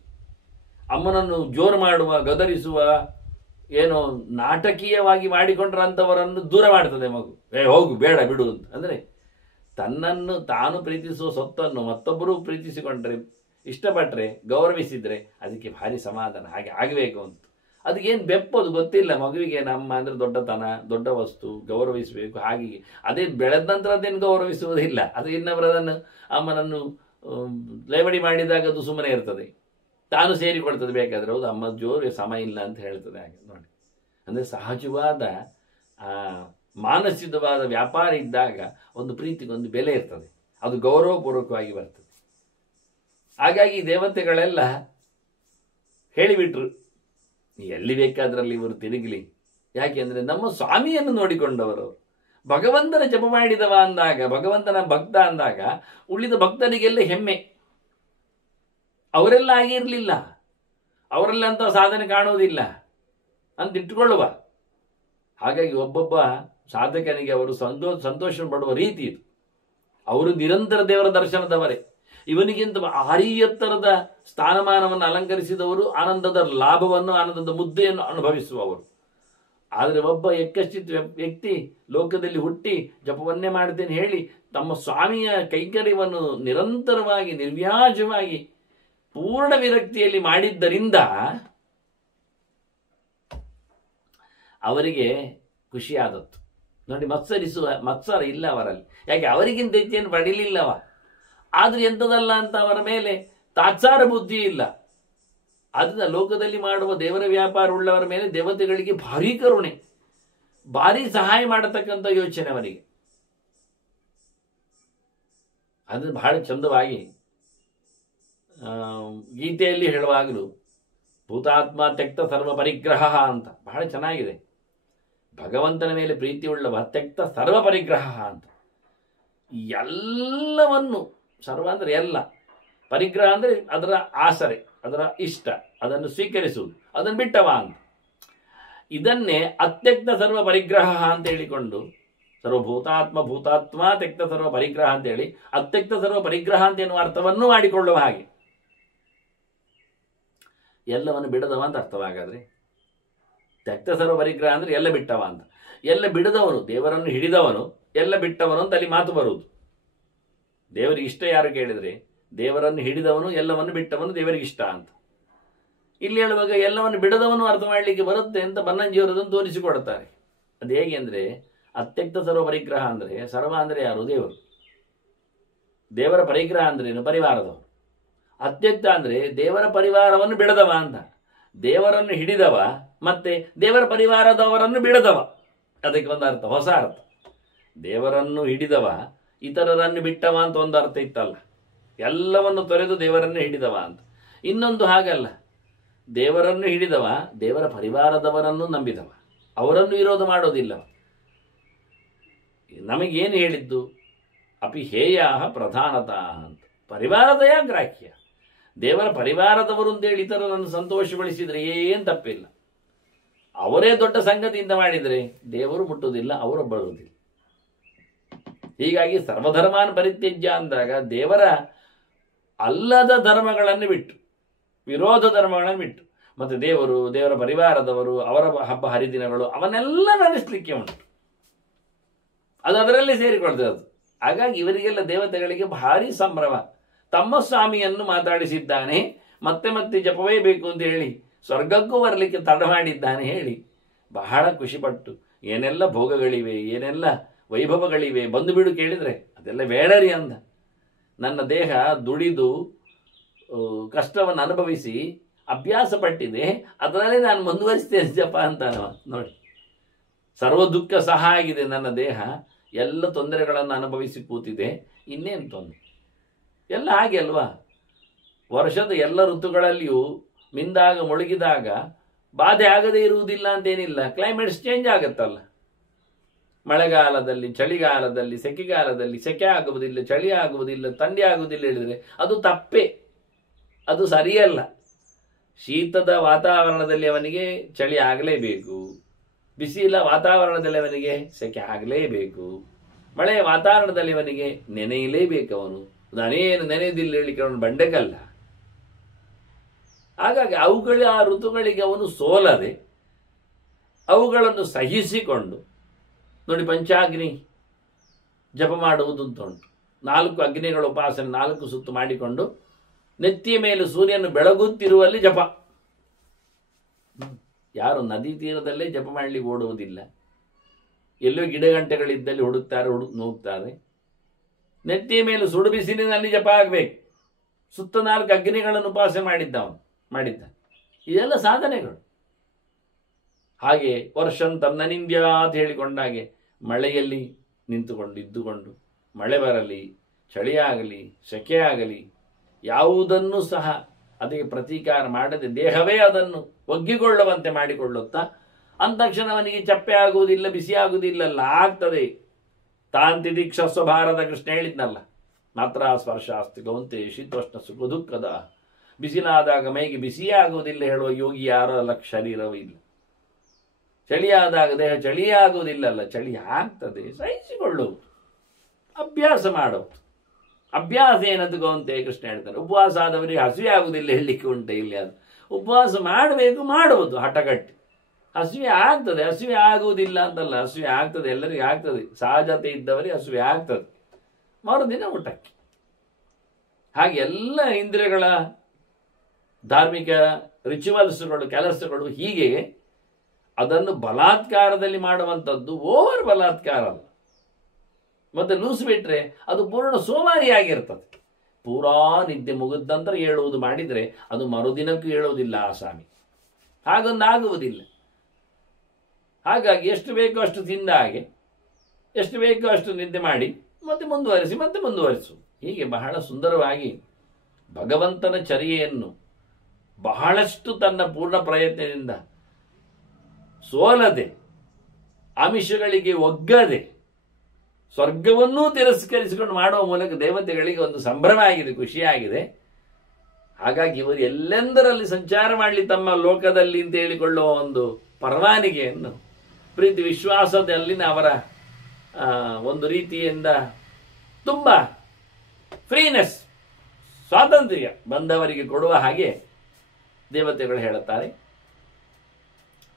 ಅಮ್ಮನನ್ನು ಜೋರು ಮಾಡುವ, ಗದರಿಸುವ, ಏನೋ ನಾಟಕೀಯವಾಗಿ ಮಾಡಿಕೊಂಡ್ರಂಥವರನ್ನು ದೂರ ಮಾಡ್ತದೆ ಮಗು. ಹೋಗು, ಬೇಡ, ಬಿಡು ಅಂತ. ಅಂದರೆ ತನ್ನನ್ನು ತಾನು ಪ್ರೀತಿಸುವ ಸೊತ್ತನ್ನು ಮತ್ತೊಬ್ಬರು ಪ್ರೀತಿಸಿಕೊಂಡ್ರೆ, ಇಷ್ಟಪಟ್ಟರೆ, ಗೌರವಿಸಿದರೆ ಅದಕ್ಕೆ ಭಾರಿ ಸಮಾಧಾನ. ಹಾಗೆ ಆಗಬೇಕು ಅಂತ. ಅದಕ್ಕೇನು ಬೆಪ್ಪದು ಗೊತ್ತಿಲ್ಲ ಮಗುವಿಗೆ. ನಮ್ಮ ಅಂದರೆ ದೊಡ್ಡತನ, ದೊಡ್ಡ ವಸ್ತು, ಗೌರವಿಸಬೇಕು. ಹಾಗೆ ಅದೇ ಬೆಳೆದ ನಂತರ ಅದೇನು ಗೌರವಿಸುವುದಿಲ್ಲ. ಅದು ಇನ್ನೊಬ್ಬರದನ್ನು ಅಮ್ಮನನ್ನು ಲೇವಡಿ ಮಾಡಿದಾಗ ಅದು ಸುಮ್ಮನೆ ಇರ್ತದೆ, ತಾನು ಸೇರಿಕೊಳ್ತದೆ ಬೇಕಾದ್ರೆ. ಹೌದು, ಅಮ್ಮ ಜೋರು ಸಮ ಇಲ್ಲ ಅಂತ ಹೇಳ್ತದೆ. ಹಾಗೆ ನೋಡಿ, ಅಂದರೆ ಸಹಜವಾದ ಮಾನಸಿಕವಾದ ವ್ಯಾಪಾರ ಇದ್ದಾಗ ಒಂದು ಪ್ರೀತಿಗೆ ಒಂದು ಬೆಲೆ ಇರ್ತದೆ, ಅದು ಗೌರವಪೂರ್ವಕವಾಗಿ ಬರ್ತದೆ. ಹಾಗಾಗಿ ದೇವತೆಗಳೆಲ್ಲ ಹೇಳಿಬಿಟ್ರು, ಎಲ್ಲಿ ಬೇಕಾದ್ರಲ್ಲಿ ಇವರು ತಿರುಗಲಿ. ಯಾಕೆಂದ್ರೆ ನಮ್ಮ ಸ್ವಾಮಿಯನ್ನು ನೋಡಿಕೊಂಡವರು, ಭಗವಂತನ ಜಪ ಮಾಡಿದವ ಅಂದಾಗ, ಭಗವಂತನ ಭಕ್ತ ಅಂದಾಗ ಉಳಿದ ಭಕ್ತರಿಗೆಲ್ಲ ಹೆಮ್ಮೆ. ಅವರೆಲ್ಲ ಆಗಿರಲಿಲ್ಲ, ಅವರೆಲ್ಲ ಅಂತ ಸಾಧನೆ ಕಾಣುವುದಿಲ್ಲ ಅಂತ ಇಟ್ಟುಕೊಳ್ಳುವ. ಹಾಗಾಗಿ ಒಬ್ಬೊಬ್ಬ ಸಾಧಕನಿಗೆ ಅವರು ಸಂತೋಷ ಪಡುವ ರೀತಿ ಇದು. ಅವರು ನಿರಂತರ ದೇವರ ದರ್ಶನದವರೇ. ಇವನಿಗಿಂತ ಭಾರೀ ಎತ್ತರದ ಸ್ಥಾನಮಾನವನ್ನು ಅಲಂಕರಿಸಿದವರು, ಆನಂದದ ಲಾಭವನ್ನು, ಆನಂದದ ಮುದ್ದೆಯನ್ನು ಅನುಭವಿಸುವವರು. ಆದರೆ ಒಬ್ಬ ಎಕ್ಕಶ್ಚಿತ್ ವ್ಯಕ್ತಿ ಲೋಕದಲ್ಲಿ ಹುಟ್ಟಿ ಜಪವನ್ನೇ ಮಾಡ್ತೇನೆ ಹೇಳಿ ತಮ್ಮ ಸ್ವಾಮಿಯ ಕೈಂಕರ್ಯವನ್ನು ನಿರಂತರವಾಗಿ ನಿರ್ವ್ಯಾಜವಾಗಿ ಪೂರ್ಣ ವಿರಕ್ತಿಯಲ್ಲಿ ಮಾಡಿದ್ದರಿಂದ ಅವರಿಗೆ ಖುಷಿಯಾದದ್ದು. ನೋಡಿ, ಮತ್ಸರ ಇಲ್ಲ ಅವರಲ್ಲಿ. ಯಾಕೆ? ಅವರಿಗಿಂತ ಹೆಚ್ಚೇನು ಪಡೀಲಿಲ್ಲವ. ಆದ್ರೆ ಎಂಥದಲ್ಲ ಅಂತ ಅವರ ಮೇಲೆ ತಾತ್ಸಾರ ಬುದ್ಧಿ ಇಲ್ಲ. ಅದನ್ನ ಲೋಕದಲ್ಲಿ ಮಾಡುವ ದೇವರ ವ್ಯಾಪಾರ ಉಳ್ಳವರ ಮೇಲೆ ದೇವತೆಗಳಿಗೆ ಭಾರಿ ಕರುಣೆ, ಭಾರಿ ಸಹಾಯ ಮಾಡತಕ್ಕಂಥ ಯೋಚನೆ ಅವರಿಗೆ. ಅದು ಬಹಳ ಚಂದವಾಗಿ ಗೀತೆಯಲ್ಲಿ ಹೇಳುವಾಗಲೂ ಭೂತಾತ್ಮ ತ್ಯಕ್ತ ಸರ್ವ ಪರಿಗ್ರಹ ಅಂತ ಬಹಳ ಚೆನ್ನಾಗಿದೆ. ಭಗವಂತನ ಮೇಲೆ ಪ್ರೀತಿ ಉಳ್ಳವ ತ್ಯಕ್ತ ಸರ್ವ ಪರಿಗ್ರಹ ಅಂತ. ಎಲ್ಲವನ್ನು, ಸರ್ವ ಅಂದರೆ ಎಲ್ಲ, ಪರಿಗ್ರಹ ಅಂದರೆ ಅದರ ಆಸರೆ, ಅದರ ಇಷ್ಟ, ಅದನ್ನು ಸ್ವೀಕರಿಸುವುದು, ಅದನ್ನು ಬಿಟ್ಟವ ಅಂತ. ಇದನ್ನೇ ಅತ್ಯಕ್ತ ಸರ್ವ ಪರಿಗ್ರಹ ಅಂತ ಹೇಳಿಕೊಂಡು, ಸರ್ವಭೂತಾತ್ಮ ಭೂತಾತ್ಮ ತ್ಯಕ್ತ ಸರ್ವ ಪರಿಗ್ರಹ ಅಂತೇಳಿ ಅತ್ಯಕ್ತ ಸರ್ವ ಪರಿಗ್ರಹ ಅಂತ ಎನ್ನುವ ಅರ್ಥವನ್ನು ಮಾಡಿಕೊಳ್ಳುವ ಹಾಗೆ. ಎಲ್ಲವನ್ನು ಬಿಡದವ ಅಂತ ಅರ್ಥವಾಗಾದ್ರೆ, ತ್ಯಕ್ತ ಸರ್ವ ಪರಿಗ್ರಹ ಅಂದ್ರೆ ಎಲ್ಲ ಬಿಟ್ಟವ ಅಂತ. ಎಲ್ಲ ಬಿಡದವನು, ದೇವರನ್ನು ಹಿಡಿದವನು, ಎಲ್ಲ ಬಿಟ್ಟವನು ಅಂತ ಅಲ್ಲಿ ಮಾತು ಬರುವುದು. ದೇವರಿಗೆ ಇಷ್ಟ ಯಾರು ಕೇಳಿದ್ರೆ, ದೇವರನ್ನು ಹಿಡಿದವನು ಎಲ್ಲವನ್ನು ಬಿಟ್ಟವನು ದೇವರಿಗೆ ಇಷ್ಟ ಅಂತ. ಇಲ್ಲಿ ಹೇಳುವಾಗ ಎಲ್ಲವನ್ನು ಬಿಡದವನು ಅರ್ಥ ಮಾಡಲಿಕ್ಕೆ ಬರುತ್ತೆ ಅಂತ ಬನ್ನಂಜಿಯವರದನ್ನು ತೋರಿಸಿಕೊಡ್ತಾರೆ. ಅದು ಹೇಗೆ ಅಂದರೆ, ಅತ್ಯಕ್ತ ಸರ್ವ ಪರಿಗ್ರಹ ಅಂದರೆ, ಸರ್ವ ಅಂದರೆ ಯಾರು? ದೇವರು. ದೇವರ ಪರಿಗ್ರಹ ಅಂದ್ರೇನು? ಪರಿವಾರದವರು. ಅತ್ಯಕ್ತ ಅಂದರೆ ದೇವರ ಪರಿವಾರವನ್ನು ಬಿಡದವ ಅಂತ. ದೇವರನ್ನು ಹಿಡಿದವ ಮತ್ತೆ ದೇವರ ಪರಿವಾರದವರನ್ನು ಬಿಡದವ, ಅದಕ್ಕೆ ಒಂದು ಅರ್ಥ, ಹೊಸ ಅರ್ಥ. ದೇವರನ್ನು ಹಿಡಿದವ ಇತರರನ್ನು ಬಿಟ್ಟವ ಅಂತ ಒಂದು ಅರ್ಥ ಇತ್ತಲ್ಲ, ಎಲ್ಲವನ್ನು ತೊರೆದು ದೇವರನ್ನು ಹಿಡಿದವ ಅಂತ. ಇನ್ನೊಂದು ಹಾಗಲ್ಲ, ದೇವರನ್ನು ಹಿಡಿದವ ದೇವರ ಪರಿವಾರದವರನ್ನು ನಂಬಿದವ, ಅವರನ್ನು ವಿರೋಧ ಮಾಡೋದಿಲ್ಲ. ನಮಗೇನು ಹೇಳಿದ್ದು? ಅಪಿ ಹೇಯ ಪ್ರಧಾನತಃ ಅಂತ. ಪರಿವಾರದಯ ಗ್ರಾಹ್ಯ. ದೇವರ ಪರಿವಾರದವರು ಅಂತೇಳಿ ಇತರರನ್ನು ಸಂತೋಷಗೊಳಿಸಿದರೆ ಏನು ತಪ್ಪಿಲ್ಲ. ಅವರೇ ದೊಡ್ಡ ಸಂಗತಿಯಿಂದ ಮಾಡಿದರೆ ದೇವರು ಮುಟ್ಟುವುದಿಲ್ಲ, ಅವರು ಬರುವುದಿಲ್ಲ. ಹೀಗಾಗಿ ಸರ್ವಧರ್ಮಾನ್ ಪರಿತ್ಯಜ್ಯ ಅಂದಾಗ ದೇವರ ಅಲ್ಲದ ಧರ್ಮಗಳನ್ನು ಬಿಟ್ಟು, ವಿರೋಧ ಧರ್ಮಗಳನ್ನು ಬಿಟ್ಟು, ಮತ್ತು ದೇವರು, ದೇವರ ಪರಿವಾರದವರು, ಅವರ ಹಬ್ಬ ಹರಿದಿನಗಳು ಅವನ್ನೆಲ್ಲ ನಡೆಸಲಿಕ್ಕೆ ಉಂಟು. ಅದು ಅದರಲ್ಲಿ ಸೇರಿಕೊಳ್ತದೆ ಅದು. ಹಾಗಾಗಿ ಇವರಿಗೆಲ್ಲ ದೇವತೆಗಳಿಗೆ ಭಾರಿ ಸಂಭ್ರಮ. ತಮ್ಮ ಸ್ವಾಮಿಯನ್ನು ಮಾತಾಡಿಸಿದ್ದಾನೆ, ಮತ್ತೆ ಮತ್ತೆ ಜಪವೇ ಬೇಕು ಅಂತ ಹೇಳಿ ಸ್ವರ್ಗಕ್ಕೂ ಬರಲಿಕ್ಕೆ ತಡ ಮಾಡಿದ್ದಾನೆ ಹೇಳಿ ಬಹಳ ಖುಷಿಪಟ್ಟು, ಏನೆಲ್ಲ ಭೋಗಗಳಿವೆ, ಏನೆಲ್ಲ ವೈಭವಗಳಿವೆ, ಬಂದು ಬಿಡು ಕೇಳಿದರೆ ಅದೆಲ್ಲ ಬೇಡರಿ ಅಂದ. ನನ್ನ ದೇಹ ದುಡಿದು ಕಷ್ಟವನ್ನು ಅನುಭವಿಸಿ ಅಭ್ಯಾಸ ಪಟ್ಟಿದೆ, ಅದರಲ್ಲೇ ನಾನು ಮುಂದುವರಿಸ್ತೇನೆ ಜಪ ಅಂತಾನವ. ನೋಡಿ, ಸರ್ವ ದುಃಖ ಸಹ ಆಗಿದೆ ನನ್ನ ದೇಹ, ಎಲ್ಲ ತೊಂದರೆಗಳನ್ನು ಅನುಭವಿಸಿ ಕೂತಿದೆ, ಇನ್ನೇನು ತೊಂದರೆ? ಎಲ್ಲ ಹಾಗೆ ಅಲ್ವಾ? ವರ್ಷದ ಎಲ್ಲ ಋತುಗಳಲ್ಲಿಯೂ ಮಿಂದಾಗ ಮುಳುಗಿದಾಗ ಬಾಧೆ ಆಗದೇ ಇರುವುದಿಲ್ಲ ಅಂತೇನಿಲ್ಲ. ಕ್ಲೈಮೇಟ್ಸ್ ಚೇಂಜ್ ಆಗುತ್ತಲ್ಲ. ಮಳೆಗಾಲದಲ್ಲಿ, ಚಳಿಗಾಲದಲ್ಲಿ, ಸೆಕೆಗಾಲದಲ್ಲಿ ಸೆಕೆ ಆಗುವುದಿಲ್ಲ, ಚಳಿ ಆಗುವುದಿಲ್ಲ, ಥಂಡಿ ಆಗುವುದಿಲ್ಲ ಹೇಳಿದರೆ ಅದು ತಪ್ಪೇ, ಅದು ಸರಿಯಲ್ಲ. ಶೀತದ ವಾತಾವರಣದಲ್ಲಿ ಅವನಿಗೆ ಚಳಿ ಆಗಲೇಬೇಕು, ಬಿಸಿಲ ವಾತಾವರಣದಲ್ಲಿ ಅವನಿಗೆ ಸೆಕೆ ಆಗಲೇಬೇಕು, ಮಳೆಯ ವಾತಾವರಣದಲ್ಲಿ ಅವನಿಗೆ ನೆನೆಯಲೇಬೇಕು. ಅವನು ನಾನೇನು ನೆನೆಯುವುದಿಲ್ಲ ಹೇಳಿಕೆ ಅವನು ಬಂಡೆಗಲ್ಲ. ಹಾಗಾಗಿ ಆ ಋತುಗಳಿಗೆ ಅವನು ಸೋಲದೆ ಅವುಗಳನ್ನು ಸಹಿಸಿಕೊಂಡು, ನೋಡಿ, ಪಂಚಾಗ್ನಿ ಜಪ ಮಾಡುವುದು ಅಂತ ಉಂಟು. 4 ಅಗ್ನಿಗಳ ಉಪಾಸನೆ 4 ಸುತ್ತು ಮಾಡಿಕೊಂಡು ನೆತ್ತಿಯ ಮೇಲೆ ಸೂರ್ಯನು ಬೆಳಗುತ್ತಿರುವಲ್ಲಿ ಜಪ. ಯಾರು ನದಿ ತೀರದಲ್ಲೇ ಜಪ ಮಾಡಲಿಕ್ಕೆ ಓಡುವುದಿಲ್ಲ, ಎಲ್ಲೋ ಗಿಡಗಂಟೆಗಳಿದ್ದಲ್ಲಿ ಹುಡುಕ್ತಾರೆ, ನೋಗ್ತಾರೆ. ನೆತ್ತಿಯ ಮೇಲೆ ಸುಡು ಬಿಸಿಲಿನಲ್ಲಿ ಜಪ ಆಗಬೇಕು. ಸುತ್ತ 4 ಅಗ್ನಿಗಳನ್ನು ಉಪಾಸನೆ ಮಾಡಿದ್ದ. ಇದೆಲ್ಲ ಸಾಧನೆಗಳು. ಹಾಗೆ ವರ್ಷಂತಂ ನನಿಂದ್ಯ ಅಂತ ಹೇಳಿಕೊಂಡಾಗೆ ಮಳೆಯಲ್ಲಿ ಇದ್ದುಕೊಂಡು ಮಳೆ ಬರಲಿ, ಚಳಿಯಾಗಲಿ, ಸೆಕೆ ಆಗಲಿ, ಯಾವುದನ್ನು ಸಹ ಅದಕ್ಕೆ ಪ್ರತೀಕಾರ ಮಾಡದೆ ದೇಹವೇ ಅದನ್ನು ಒಗ್ಗಿಕೊಳ್ಳುವಂತೆ ಮಾಡಿಕೊಳ್ಳುತ್ತಾ ಅಂತಕ್ಷಣ ಅವನಿಗೆ ಚಪ್ಪೆ ಆಗುವುದಿಲ್ಲ, ಬಿಸಿ ಆಗುವುದಿಲ್ಲ, ಆಗ್ತದೆ. ತಾಂತಿ ದೀಕ್ಷಸ್ವ ಭಾರತ ಕೃಷ್ಣ ಹೇಳಿದ್ನಲ್ಲ, ಮಾತ್ರ ಸ್ಪರ್ಶ ಅಸ್ತಿ ಗೌಂತೆ ಶೀತೋಷ್ಣ ಸುಖ ದುಃಖದ. ಬಿಸಿಲಾದಾಗ ಮೈಗೆ ಬಿಸಿಯೇ ಆಗುವುದಿಲ್ಲ ಹೇಳುವ ಯೋಗಿ ಯಾರ ಶರೀರವೂ ಇಲ್ಲ. ಚಳಿಯಾದಾಗ ದೇಹ ಚಳಿಯೇ ಆಗುವುದಿಲ್ಲಲ್ಲ, ಚಳಿ ಆಗ್ತದೆ, ಸಹಿಸಿಕೊಳ್ಳುವುದು, ಅಭ್ಯಾಸ ಮಾಡುವುದು. ಅಭ್ಯಾಸ ಏನದು ಗೌಂತೆ ಕೃಷ್ಣ ಹೇಳ್ತಾರೆ. ಉಪವಾಸ ಆದವರಿಗೆ ಹಸಿವೆ ಆಗುವುದಿಲ್ಲ ಹೇಳಲಿಕ್ಕೆ ಉಂಟೆ ಇಲ್ಲಿ? ಅದು ಉಪವಾಸ ಮಾಡಬೇಕು, ಮಾಡುವುದು ಹಠಗಟ್ಟಿ. ಹಸಿವೆ ಆಗ್ತದೆ, ಹಸಿವೆ ಆಗುವುದಿಲ್ಲ ಅಂತಲ್ಲ, ಹಸಿವೆ ಆಗ್ತದೆ, ಎಲ್ಲರಿಗೂ ಆಗ್ತದೆ. ಸಹಜತೆ ಇದ್ದವರಿಗೆ ಹಸಿವೆ ಆಗ್ತದೆ, ಮರುದಿನ ಊಟಕ್ಕೆ. ಹಾಗೆ ಎಲ್ಲ ಇಂದ್ರಿಯಗಳ ಧಾರ್ಮಿಕ ರಿಚುವಲ್ಸ್ಗಳು, ಕೆಲಸಗಳು ಹೀಗೆ ಅದನ್ನು ಬಲಾತ್ಕಾರದಲ್ಲಿ ಮಾಡುವಂಥದ್ದು ಓವರ್ ಬಲಾತ್ಕಾರ ಅಲ್ಲ. ಮತ್ತೆ ಲೂಸ್ ಬಿಟ್ರೆ ಅದು ಪೂರ್ಣ ಸೋಮಾರಿಯಾಗಿರ್ತದೆ. ಪೂರಾ ನಿದ್ದೆ ಮುಗಿದ ನಂತರ ಹೇಳುವುದು ಮಾಡಿದರೆ ಅದು ಮರುದಿನಕ್ಕೂ ಹೇಳುವುದಿಲ್ಲ ಆ ಸ್ವಾಮಿ, ಹಾಗೊಂದಾಗುವುದಿಲ್ಲ. ಹಾಗಾಗಿ ಎಷ್ಟು ಬೇಕೋ ಅಷ್ಟು ತಿಂದ ಹಾಗೆ, ಎಷ್ಟು ಬೇಕೋ ಅಷ್ಟು ನಿದ್ದೆ ಮಾಡಿ ಮತ್ತೆ ಮುಂದುವರಿಸು. ಹೀಗೆ ಬಹಳ ಸುಂದರವಾಗಿ ಭಗವಂತನ ಚರ್ಯೆಯನ್ನು ಬಹಳಷ್ಟು ತನ್ನ ಪೂರ್ಣ ಪ್ರಯತ್ನದಿಂದ ಸೋಲದೆ, ಆಮಿಷಗಳಿಗೆ ಒಗ್ಗದೆ, ಸ್ವರ್ಗವನ್ನೂ ತಿರಸ್ಕರಿಸಿಕೊಂಡು ಮಾಡುವ ಮೂಲಕ ದೇವತೆಗಳಿಗೆ ಒಂದು ಸಂಭ್ರಮ ಆಗಿದೆ, ಖುಷಿಯಾಗಿದೆ. ಹಾಗಾಗಿ ಇವರು ಎಲ್ಲೆಂದರಲ್ಲಿ ಸಂಚಾರ ಮಾಡಲಿ ತಮ್ಮ ಲೋಕದಲ್ಲಿ ಅಂತ ಹೇಳಿಕೊಳ್ಳುವ ಒಂದು ಪರವಾನಿಗೆಯನ್ನು ಪ್ರೀತಿ ವಿಶ್ವಾಸದಲ್ಲಿನ ಅವರ ಒಂದು ರೀತಿಯಿಂದ ತುಂಬ ಫ್ರೀನೆಸ್, ಸ್ವಾತಂತ್ರ್ಯ ಬಂದವರಿಗೆ ಕೊಡುವ ಹಾಗೆ ದೇವತೆಗಳು ಹೇಳುತ್ತಾರೆ.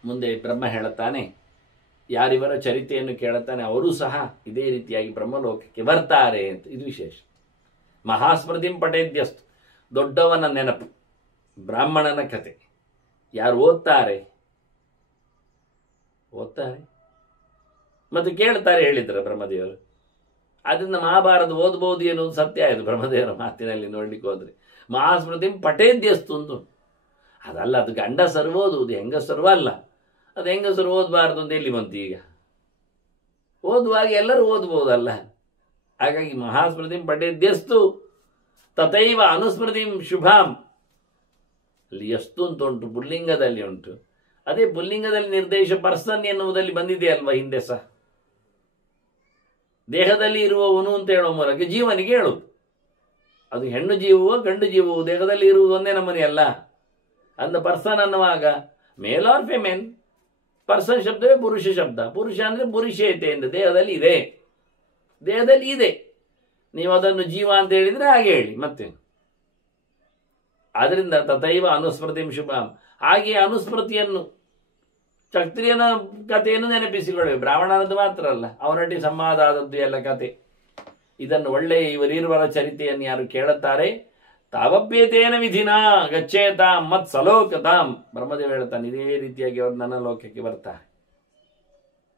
ಮುಂದೆ ಬ್ರಹ್ಮ ಹೇಳುತ್ತಾನೆ, ಯಾರಿವರ ಚರಿತೆಯನ್ನು ಕೇಳುತ್ತಾನೆ ಅವರೂ ಸಹ ಇದೇ ರೀತಿಯಾಗಿ ಬ್ರಹ್ಮಲೋಕಕ್ಕೆ ಬರ್ತಾರೆ ಅಂತ. ಇದು ವಿಶೇಷ. ಮಹಾಸ್ಮೃತಿಂ ಪಠೇದ್ಯಸ್ತು, ದೊಡ್ಡವನ ನೆನಪು, ಬ್ರಾಹ್ಮಣನ ಕತೆ ಯಾರು ಓದ್ತಾರೆ ಮತ್ತೆ ಕೇಳ್ತಾರೆ ಹೇಳಿದ್ದಾರೆ ಬ್ರಹ್ಮದೇವರು. ಅದರಿಂದ ಮಹಾಭಾರತ ಓದಬಹುದು ಎನ್ನುವುದು ಸತ್ಯ ಆಯಿತು ಬ್ರಹ್ಮದೇವರ ಮಾತಿನಲ್ಲಿ ನೋಡ್ಲಿಕ್ಕೆ ಹೋದ್ರೆ. ಮಹಾಸ್ಮೃತಿಂ ಪಠೇದ್ಯಸ್ತು ಒಂದು ಅದಲ್ಲ, ಅದು ಗಂಡಸರು ಓದುವುದು, ಹೆಂಗಸರು ಅಲ್ಲ. ಅದು ಹೆಂಗಸರು ಓದಬಾರ್ದು ಅಂತ ಎಲ್ಲಿ ಬಂತು? ಈಗ ಓದುವಾಗ ಎಲ್ಲರೂ ಓದ್ಬೋದಲ್ಲ. ಹಾಗಾಗಿ ಮಹಾಸ್ಮೃತಿಂ ಪಠೇದ್ಯಸ್ತು ತಥೈವ ಅನುಸ್ಮೃತಿಂ ಶುಭಾಂ. ಅಲ್ಲಿ ಎಷ್ಟು ಅಂತ ಉಂಟು, ಪುಲ್ಲಿಂಗದಲ್ಲಿ ಉಂಟು. ಅದೇ ಪುಲ್ಲಿಂಗದಲ್ಲಿ ನಿರ್ದೇಶ ಪರ್ಸನ್ ಎನ್ನುವುದಲ್ಲಿ ಬಂದಿದೆ ಅಲ್ವಾ ಹಿಂದೆ ಸಹ. ದೇಹದಲ್ಲಿ ಇರುವವನು ಅಂತ ಹೇಳುವ ಮೂಲಕ ಜೀವನಿಗೆ ಹೇಳುವುದು. ಅದು ಹೆಣ್ಣು ಜೀವವೋ ಗಂಡು ಜೀವವೋ ದೇಹದಲ್ಲಿ ಇರುವುದು ಒಂದೇ ನಮೂನೆ ಅಲ್ಲ. ಅಂದ ಪರ್ಸನ್ ಅನ್ನುವಾಗ ಮೇಲ್ ಆರ್ ಫೆಮೇನ್, ಪರ್ಸನ್ ಶಬ್ದವೇ ಪುರುಷ ಶಬ್ದ. ಪುರುಷ ಅಂದ್ರೆ ಪುರುಷೇತೆ ಎಂದು ದೇಹದಲ್ಲಿ ಇದೆ. ನೀವು ಅದನ್ನು ಜೀವ ಅಂತ ಹೇಳಿದ್ರೆ ಹಾಗೆ ಹೇಳಿ ಮತ್ತೆ. ಆದ್ರಿಂದ ತಥೈವ ಅನುಸ್ಮೃತಿಂ ಶುಭಾಂ. ಹಾಗೆ ಅನುಸ್ಮೃತಿಯನ್ನು, ಕ್ಷತ್ರಿಯನ ಕಥೆಯನ್ನು ನೆನಪಿಸಿಕೊಳ್ಳಬೇಕು. ಬ್ರಾಹ್ಮಣನದ್ದು ಮಾತ್ರ ಅಲ್ಲ, ಅವನೊಟ್ಟಿಗೆ ಸಂವಾದ ಆದದ್ದು ಎಲ್ಲ ಕತೆ. ಇದನ್ನು ಒಳ್ಳೆಯ ಇವರಿರುವರ ಚರಿತೆಯನ್ನು ಯಾರು ಕೇಳುತ್ತಾರೆ, ತಾವಪ್ಯೇತೇನ ವಿಧಿನ ಗಚ್ಚೇತಾಂ ಮತ್ ಸಲೋಕತಾಂ. ಬ್ರಹ್ಮದೇವ ಹೇಳ್ತಾನೆ, ಇದೇ ರೀತಿಯಾಗಿ ಅವರು ನನ್ನ ಲೋಕಕ್ಕೆ ಬರ್ತಾರೆ.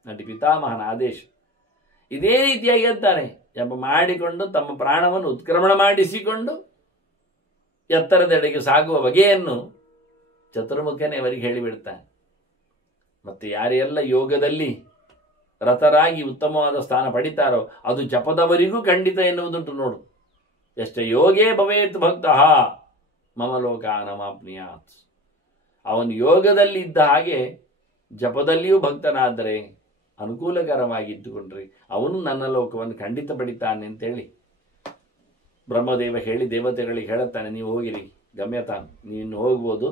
ನಟಿ ಪಿತಾಮಹನ ಆದೇಶ ಇದೇ ರೀತಿಯಾಗಿ ಅಂತಾನೆ. ಜಪ ಮಾಡಿಕೊಂಡು ತಮ್ಮ ಪ್ರಾಣವನ್ನು ಉತ್ಕ್ರಮಣ ಮಾಡಿಸಿಕೊಂಡು ಎತ್ತರದೆಡೆಗೆ ಸಾಗುವ ಬಗೆಯನ್ನು ಚತುರ್ಮುಖನೇ ಅವರಿಗೆ ಹೇಳಿಬಿಡ್ತಾನೆ. ಮತ್ತೆ ಯಾರೆಲ್ಲ ಯೋಗದಲ್ಲಿ ರತರಾಗಿ ಉತ್ತಮವಾದ ಸ್ಥಾನ ಪಡಿತಾರೋ ಅದು ಜಪದವರಿಗೂ ಖಂಡಿತ ಎನ್ನುವುದುಂಟು. ನೋಡು, ಎಷ್ಟೇ ಯೋಗೇ ಭವೇತ್ ಭಕ್ತಃ ಮಮ ಲೋಕಾನಮಾಪ್ನುಯಾತ್. ಅವನು ಯೋಗದಲ್ಲಿ ಇದ್ದ ಹಾಗೆ ಜಪದಲ್ಲಿಯೂ ಭಕ್ತನಾದರೆ ಅನುಕೂಲಕರವಾಗಿ ಇದ್ದುಕೊಂಡ್ರೆ ಅವನು ನನ್ನ ಲೋಕವನ್ನು ಖಂಡಿತ ಪಡಿತಾನೆ ಅಂತೇಳಿ ಬ್ರಹ್ಮದೇವ ಹೇಳಿ ದೇವತೆಗಳಿಗೆ ಹೇಳುತ್ತಾನೆ, ನೀವು ಹೋಗಿರಿ ಗಮ್ಯತಾನ್, ನೀನು ಹೋಗ್ಬೋದು,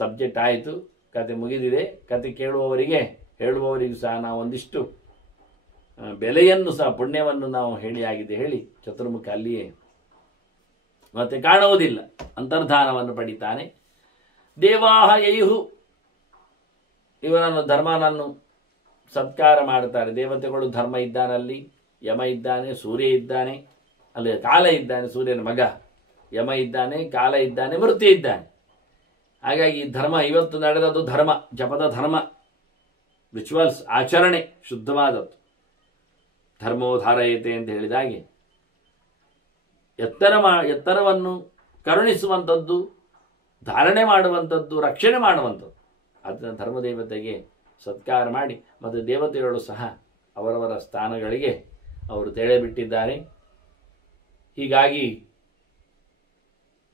ಸಬ್ಜೆಕ್ಟ್ ಆಯಿತು, ಕತೆ ಮುಗಿದಿದೆ. ಕತೆ ಕೇಳುವವರಿಗೆ ಹೇಳುವವರಿಗೂ ಸಹ ನಾವು ಒಂದಿಷ್ಟು ಬೆಲೆಯನ್ನು ಸಹ ಪುಣ್ಯವನ್ನು ನಾವು ಹೇಳಿ ಚತುರ್ಮುಖ ಅಲ್ಲಿಯೇ ಮತ್ತೆ ಕಾಣುವುದಿಲ್ಲ, ಅಂತರ್ಧಾನವನ್ನು ಪಡಿತಾನೆ. ದೇವಾಹ ಯೈಹು, ಇವನನ್ನು ಧರ್ಮನನ್ನು ಸತ್ಕಾರ ಮಾಡುತ್ತಾರೆ. ದೇವತೆಗಳು ಧರ್ಮ ಇದ್ದಾನಲ್ಲಿ, ಯಮ ಇದ್ದಾನೆ, ಸೂರ್ಯ ಇದ್ದಾನೆ, ಅಲ್ಲಿ ಕಾಲ ಇದ್ದಾನೆ, ಸೂರ್ಯನ ಮಗ ಯಮ ಇದ್ದಾನೆ, ಕಾಲ ಇದ್ದಾನೆ, ಮೃತ್ಯು ಇದ್ದಾನೆ. ಹಾಗಾಗಿ ಧರ್ಮ ಇವತ್ತು ನಡೆದದ್ದು ಧರ್ಮ, ಜಪದ ಧರ್ಮ, ರಿಚುವಲ್ಸ್, ಆಚರಣೆ ಶುದ್ಧವಾದದ್ದು. ಧರ್ಮೋಧಾರಯತೆ ಅಂತ ಹೇಳಿದಾಗೆ ಎತ್ತರವನ್ನು ಕರುಣಿಸುವಂಥದ್ದು, ಧಾರಣೆ ಮಾಡುವಂಥದ್ದು, ರಕ್ಷಣೆ ಮಾಡುವಂಥದ್ದು. ಅದನ್ನು ಧರ್ಮದೇವತೆಗೆ ಸತ್ಕಾರ ಮಾಡಿ ಮತ್ತು ದೇವತೆಗಳು ಸಹ ಅವರವರ ಸ್ಥಾನಗಳಿಗೆ ಅವರು ತೆಳೆಬಿಟ್ಟಿದ್ದಾರೆ. ಹೀಗಾಗಿ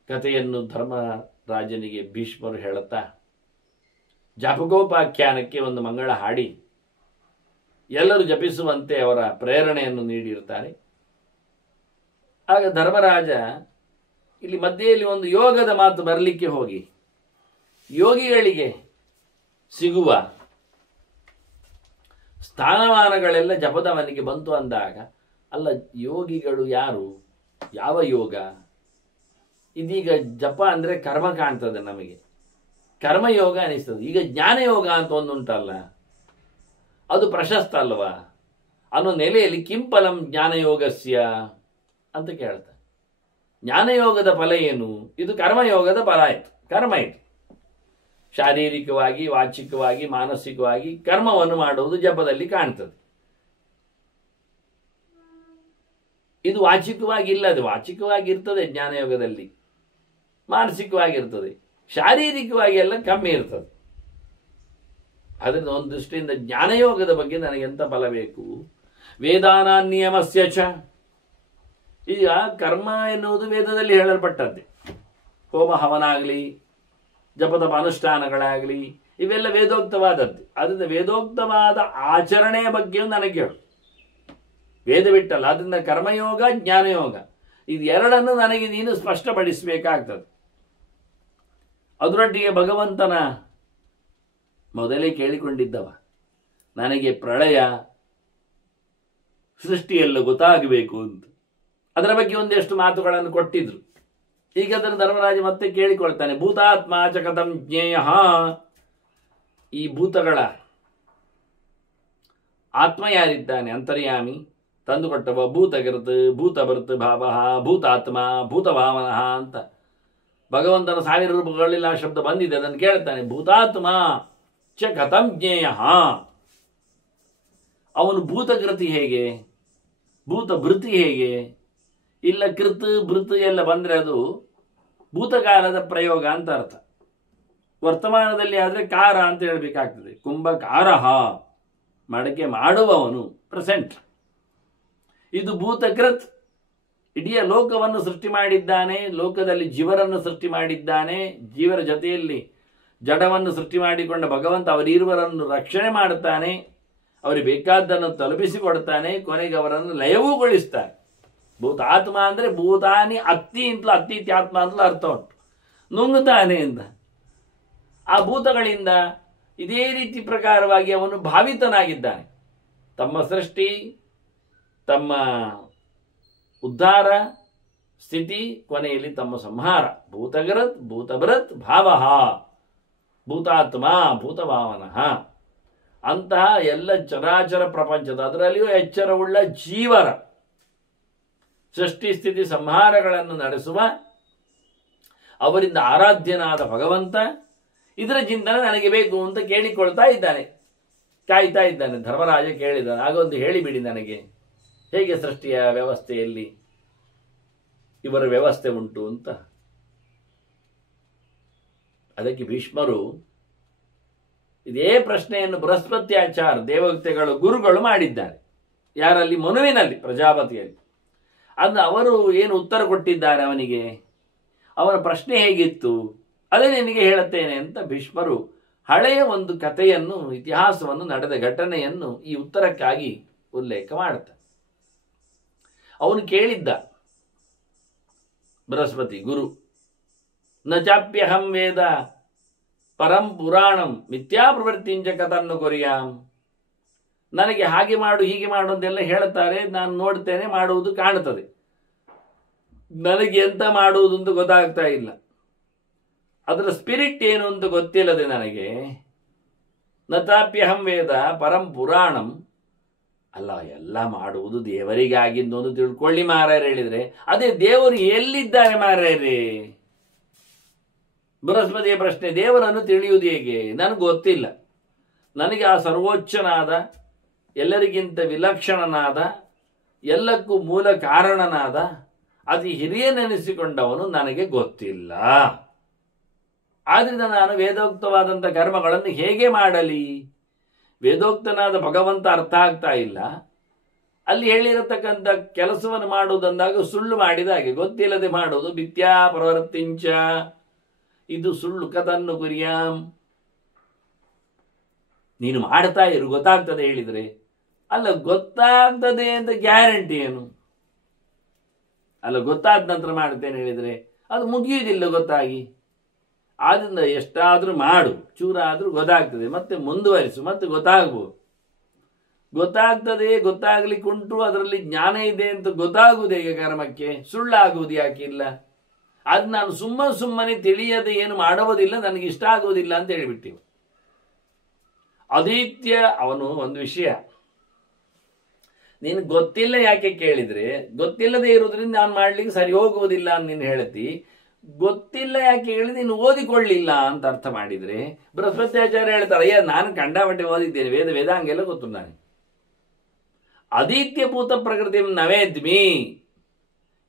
ಕಥೆಯನ್ನು ಧರ್ಮರಾಜನಿಗೆ ಭೀಷ್ಮರು ಹೇಳುತ್ತಾ ಜಪಗೋಪಾಖ್ಯಾನಕ್ಕೆ ಒಂದು ಮಂಗಳ ಹಾಡಿ ಎಲ್ಲರೂ ಜಪಿಸುವಂತೆ ಅವರ ಪ್ರೇರಣೆಯನ್ನು ನೀಡಿರುತ್ತಾರೆ. ಆಗ ಧರ್ಮರಾಜ ಇಲ್ಲಿ ಮಧ್ಯೆಯಲ್ಲಿ ಒಂದು ಯೋಗದ ಮಾತು ಬರಲಿಕ್ಕೆ ಹೋಗಿ ಯೋಗಿಗಳಿಗೆ ಸಿಗುವ ಸ್ಥಾನಮಾನಗಳೆಲ್ಲ ಜಪದವನಿಗೆ ಬಂತು ಅಂದಾಗ, ಅಲ್ಲ ಯೋಗಿಗಳು ಯಾರು, ಯಾವ ಯೋಗ? ಇದೀಗ ಜಪ ಅಂದರೆ ಕರ್ಮ ಕಾಣ್ತದೆ ನಮಗೆ, ಕರ್ಮಯೋಗ ಅನಿಸ್ತದೆ. ಈಗ ಜ್ಞಾನಯೋಗ ಅಂತ ಒಂದುಂಟಲ್ಲ, ಅದು ಪ್ರಶಸ್ತ ಅಲ್ವಾ ಅನ್ನೋ ನೆಲೆಯಲ್ಲಿ ಕಿಂಫಲಂ ಜ್ಞಾನಯೋಗಸ್ಯ ಅಂತ ಕೇಳ್ತಾರೆ. ಜ್ಞಾನಯೋಗದ ಫಲ ಏನು? ಇದು ಕರ್ಮಯೋಗದ ಫಲ ಆಯಿತು, ಕರ್ಮ ಆಯಿತು. ಶಾರೀರಿಕವಾಗಿ, ವಾಚಿಕವಾಗಿ, ಮಾನಸಿಕವಾಗಿ ಕರ್ಮವನ್ನು ಮಾಡುವುದು ಜಪದಲ್ಲಿ ಕಾಣ್ತದೆ. ಇದು ವಾಚಿಕವಾಗಿ ಇಲ್ಲ, ಅದು ವಾಚಿಕವಾಗಿರ್ತದೆ ಜ್ಞಾನಯೋಗದಲ್ಲಿ, ಮಾನಸಿಕವಾಗಿರ್ತದೆ, ಶಾರೀರಿಕವಾಗಿ ಎಲ್ಲ ಕಮ್ಮಿ ಇರ್ತದೆ. ಅದರಿಂದ ಒಂದು ದೃಷ್ಟಿಯಿಂದ ಜ್ಞಾನಯೋಗದ ಬಗ್ಗೆ ನನಗೆಂತ ಫಲ ಬೇಕು? ವೇದಾನ ನಿಯಮಸ್ಯ ಚ. ಈಗ ಕರ್ಮ ಎನ್ನುವುದು ವೇದದಲ್ಲಿ ಹೇಳಲ್ಪಟ್ಟದ್ದೇ. ಹೋಮ ಹವನಾಗಲಿ, ಜಪತಪ ಅನುಷ್ಠಾನಗಳಾಗಲಿ, ಇವೆಲ್ಲ ವೇದೋಕ್ತವಾದದ್ದು. ಅದರಿಂದ ವೇದೋಕ್ತವಾದ ಆಚರಣೆಯ ಬಗ್ಗೆಯೂ ನನಗೆ ಹೇಳು. ವೇದ ಬಿಟ್ಟಲ್ಲ, ಅದರಿಂದ ಕರ್ಮಯೋಗ, ಜ್ಞಾನಯೋಗ ಇದೆರಡನ್ನು ನನಗೆ ನೀನು ಸ್ಪಷ್ಟಪಡಿಸಬೇಕಾಗ್ತದೆ. ಅದರೊಟ್ಟಿಗೆ ಭಗವಂತನ ಮೊದಲೇ ಕೇಳಿಕೊಂಡಿದ್ದವ, ನನಗೆ ಪ್ರಳಯ ಸೃಷ್ಟಿಯೆಲ್ಲ ಗೊತ್ತಾಗಬೇಕು ಅಂತ. ಅದರ ಬಗ್ಗೆ ಒಂದೆಷ್ಟು ಮಾತುಗಳನ್ನು ಕೊಟ್ಟಿದ್ರು. ಈಗ ಅದನ್ನು ಧರ್ಮರಾಜ ಮತ್ತೆ ಕೇಳಿಕೊಳ್ತಾನೆ. ಭೂತಾತ್ಮ ಚ ಕಥಂ ಜ್ಞೇಯ. ಈ ಭೂತಗಳ ಆತ್ಮ ಯಾರಿದ್ದಾನೆ? ಅಂತರ್ಯಾಮಿ, ತಂದುಕೊಟ್ಟವ. ಭೂತಗಿರ್ತ್, ಭೂತಭೃತ್ ಭಾವ, ಭೂತಾತ್ಮ, ಭೂತಭಾವನ ಅಂತ ಭಗವಂತನ 1000 ರೂಪಗಳಲ್ಲಿ ಆ ಶಬ್ದ ಬಂದಿದೆ. ಅದನ್ನು ಕೇಳ್ತಾನೆ. ಭೂತಾತ್ಮ ಚ ಕಥಂ ಜ್ಞೇಯ. ಅವನು ಭೂತಕೃತಿ ಹೇಗೆ, ಭೂತಭೃತಿ ಹೇಗೆ? ಇಲ್ಲ ಕೃತ್ ಭೃತ್ ಎಲ್ಲ ಬಂದರೆ ಅದು ಭೂತಕಾಲದ ಪ್ರಯೋಗ ಅಂತ ಅರ್ಥ. ವರ್ತಮಾನದಲ್ಲಿ ಆದರೆ ಕಾರ ಅಂತ ಹೇಳಬೇಕಾಗ್ತದೆ. ಕುಂಭಕಾರ, ಮಡಕೆ ಮಾಡುವವನು, ಪ್ರೆಸೆಂಟ್. ಇದು ಭೂತಕೃತ್, ಇಡೀ ಲೋಕವನ್ನು ಸೃಷ್ಟಿ ಮಾಡಿದ್ದಾನೆ, ಲೋಕದಲ್ಲಿ ಜೀವರನ್ನು ಸೃಷ್ಟಿ ಮಾಡಿದ್ದಾನೆ, ಜೀವರ ಜೊತೆಯಲ್ಲಿ ಜಡವನ್ನು ಸೃಷ್ಟಿ ಮಾಡಿಕೊಂಡ ಭಗವಂತ ಅವರಿರುವರನ್ನು ರಕ್ಷಣೆ ಮಾಡುತ್ತಾನೆ, ಅವರಿಗೆ ಬೇಕಾದ್ದನ್ನು ತಲುಪಿಸಿಕೊಡ್ತಾನೆ, ಕೊನೆಗೆ ಅವರನ್ನು ಲಯವೂಗೊಳಿಸ್ತಾನೆ. ಭೂತಾತ್ಮ ಅಂದರೆ ಭೂತಾನಿ ಅತ್ತಿ ಅಂತಲೂ, ಅತ್ತಿತ್ಯಾತ್ಮ ಅಂತಲೂ ಅರ್ಥ ಉಂಟು, ನುಂಗುತ್ತಾನೆ ಅಂತ. ಆ ಭೂತಗಳಿಂದ ಇದೇ ರೀತಿ ಪ್ರಕಾರವಾಗಿ ಅವನು ಭಾವಿತನಾಗಿದ್ದಾನೆ. ತಮ್ಮ ಸೃಷ್ಟಿ, ತಮ್ಮ ಉದ್ಧಾರ ಸ್ಥಿತಿ, ಕೊನೆಯಲ್ಲಿ ತಮ್ಮ ಸಂಹಾರ. ಭೂತಗರತ್, ಭೂತಭೃತ್ ಭಾವ, ಭೂತಾತ್ಮ, ಭೂತಭಾವನಃ. ಅಂತಹ ಎಲ್ಲ ಚರಾಚರ ಪ್ರಪಂಚದ, ಅದರಲ್ಲಿಯೂ ಎಚ್ಚರವುಳ್ಳ ಜೀವರ ಸೃಷ್ಟಿ ಸ್ಥಿತಿ ಸಂಹಾರಗಳನ್ನು ನಡೆಸುವ, ಅವರಿಂದ ಆರಾಧ್ಯನಾದ ಭಗವಂತ, ಇದರ ಚಿಂತನೆ ನನಗೆ ಬೇಕು ಅಂತ ಕೇಳಿಕೊಳ್ತಾ ಇದ್ದಾನೆ, ಕಾಯ್ತಾ ಇದ್ದಾನೆ. ಧರ್ಮರಾಜ ಕೇಳಿದ್ದಾನೆ, ಆಗೊಂದು ಹೇಳಿಬಿಡಿ ನನಗೆ, ಹೇಗೆ ಸೃಷ್ಟಿಯ ವ್ಯವಸ್ಥೆಯಲ್ಲಿ ಇವರ ವ್ಯವಸ್ಥೆ ಉಂಟು ಅಂತ. ಅದಕ್ಕೆ ಭೀಷ್ಮರು ಇದೇ ಪ್ರಶ್ನೆಯನ್ನು ಬೃಹಸ್ಪತ್ಯಾಚಾರ ದೇವತೆಗಳು ಗುರುಗಳು ಮಾಡಿದ್ದಾರೆ. ಯಾರಲ್ಲಿ? ಮನುವಿನಲ್ಲಿ, ಪ್ರಜಾಪತಿಯಲ್ಲಿ. ಅದು ಅವರು ಏನು ಉತ್ತರ ಕೊಟ್ಟಿದ್ದಾರೆ ಅವನಿಗೆ, ಅವನ ಪ್ರಶ್ನೆ ಹೇಗಿತ್ತು ಅದೇ ನಿನಗೆ ಹೇಳುತ್ತೇನೆ ಅಂತ ಭೀಷ್ಮರು ಹಳೆಯ ಒಂದು ಕಥೆಯನ್ನು, ಇತಿಹಾಸವನ್ನು, ನಡೆದ ಘಟನೆಯನ್ನು ಈ ಉತ್ತರಕ್ಕಾಗಿ ಉಲ್ಲೇಖ ಮಾಡುತ್ತಾರೆ. ಅವನು ಕೇಳಿದ್ದ ಬೃಹಸ್ಪತಿ ಗುರು, ನ ಚಾಪ್ಯಹಂ ವೇದ ಪರಂ ಪುರಾಣಂ ಮಿಥ್ಯಾ ಪ್ರವೃತ್ತಿಂಚ ಕಥನ್ನು ಕೊರಿಯಾಂ. ನನಗೆ ಹಾಗೆ ಮಾಡು, ಹೀಗೆ ಮಾಡು ಅಂತೆಲ್ಲ ಹೇಳ್ತಾರೆ, ನಾನು ನೋಡ್ತೇನೆ, ಮಾಡುವುದು ಕಾಣುತ್ತದೆ, ನನಗೆ ಎಂತ ಮಾಡುವುದು ಅಂತ ಗೊತ್ತಾಗ್ತಾ ಇಲ್ಲ, ಅದರ ಸ್ಪಿರಿಟ್ ಏನು ಅಂತ ಗೊತ್ತಿಲ್ಲದೆ ನನಗೆ. ನತಾಪ್ಯಹಂ ವೇದ ಪರಂ ಪುರಾಣಂ. ಅಲ್ಲ, ಎಲ್ಲ ಮಾಡುವುದು ದೇವರಿಗಾಗಿದ್ದು ಒಂದು ತಿಳ್ಕೊಳ್ಳಿ ಮಾರಾಯರು ಹೇಳಿದ್ರೆ, ಅದೇ ದೇವರು ಎಲ್ಲಿದ್ದಾರೆ ಮಾರಾಯರೇ? ಬೃಹಸ್ಪತಿಯ ಪ್ರಶ್ನೆ, ದೇವರನ್ನು ತಿಳಿಯುವುದು ಹೇಗೆ? ನನಗೆ ಗೊತ್ತಿಲ್ಲ. ನನಗೆ ಆ ಸರ್ವೋಚ್ಚನಾದ, ಎಲ್ಲರಿಗಿಂತ ವಿಲಕ್ಷಣನಾದ, ಎಲ್ಲಕ್ಕೂ ಮೂಲ ಕಾರಣನಾದ, ಅತಿ ಹಿರಿಯನೆನಿಸಿಕೊಂಡವನು ನನಗೆ ಗೊತ್ತಿಲ್ಲ. ಆದ್ರಿಂದ ನಾನು ವೇದೋಕ್ತವಾದಂಥ ಕರ್ಮಗಳನ್ನು ಹೇಗೆ ಮಾಡಲಿ? ವೇದೋಕ್ತನಾದ ಭಗವಂತ ಅರ್ಥ ಆಗ್ತಾ ಇಲ್ಲ. ಅಲ್ಲಿ ಹೇಳಿರತಕ್ಕಂಥ ಕೆಲಸವನ್ನು ಮಾಡುವುದಂದಾಗ ಸುಳ್ಳು ಮಾಡಿದ ಹಾಗೆ, ಗೊತ್ತಿಲ್ಲದೆ ಮಾಡುವುದು. ಮಿಥ್ಯಾ ಪ್ರವೃತ್ತಿಂಚ, ಇದು ಸುಳ್ಳು. ಕಥನ್ನು ಕುರಿಯಾಂ, ನೀನು ಮಾಡ್ತಾ ಇರು, ಗೊತ್ತಾಗ್ತದೆ ಹೇಳಿದ್ರೆ. ಅಲ್ಲ, ಗೊತ್ತಾಗ್ತದೆ ಅಂತ ಗ್ಯಾರಂಟಿ ಏನು? ಅಲ್ಲ, ಗೊತ್ತಾದ ನಂತರ ಮಾಡ್ತೇನೆ ಹೇಳಿದ್ರೆ ಅದು ಮುಗಿಯುವುದಿಲ್ಲ ಗೊತ್ತಾಗಿ. ಆದ್ರಿಂದ ಎಷ್ಟಾದರೂ ಮಾಡು, ಚೂರ ಆದರೂ ಗೊತ್ತಾಗ್ತದೆ, ಮತ್ತೆ ಮುಂದುವರಿಸು, ಮತ್ತೆ ಗೊತ್ತಾಗ್ಬೋದು. ಗೊತ್ತಾಗ್ತದೆ, ಗೊತ್ತಾಗ್ಲಿಕ್ಕುಂಟು, ಅದರಲ್ಲಿ ಜ್ಞಾನ ಇದೆ ಅಂತ ಗೊತ್ತಾಗುವುದು ಹೇಗೆ ಕರ್ಮಕ್ಕೆ? ಸುಳ್ಳಾಗುವುದು ಯಾಕಿಲ್ಲ? ಅದು ನಾನು ಸುಮ್ಮನೆ ತಿಳಿಯದೆ ಏನು ಮಾಡುವುದಿಲ್ಲ, ನನಗೆ ಇಷ್ಟ ಆಗುವುದಿಲ್ಲ ಅಂತ ಹೇಳಿಬಿಟ್ಟಿವ. ಆದಿತ್ಯ ಅವನು ಒಂದು ವಿಷಯ, ನೀನು ಗೊತ್ತಿಲ್ಲ ಯಾಕೆ ಕೇಳಿದ್ರೆ, ಗೊತ್ತಿಲ್ಲದೆ ಇರುವುದರಿಂದ ನಾನು ಮಾಡ್ಲಿಕ್ಕೆ ಸರಿ ಹೋಗುವುದಿಲ್ಲ ಅಂತ ನೀನು ಹೇಳ್ತಿ. ಗೊತ್ತಿಲ್ಲ ಯಾಕೆ ಹೇಳಿ ನೀನು ಓದಿಕೊಳ್ಳಿಲ್ಲ ಅಂತ ಅರ್ಥ ಮಾಡಿದ್ರೆ ಬೃಹಸ್ಪತ್ಯಾಚಾರ್ಯ ಹೇಳ್ತಾರೆ, ಅಯ್ಯ ನಾನು ಕಂಡಾಪಟ್ಟೆ ಓದಿದ್ದೇನೆ, ವೇದಾಂಗ ಎಲ್ಲ ಗೊತ್ತು ನನಗೆ. ಅದಿತ್ಯಭೂತ ಪ್ರಕೃತಿ ನವೇದ್ಮಿ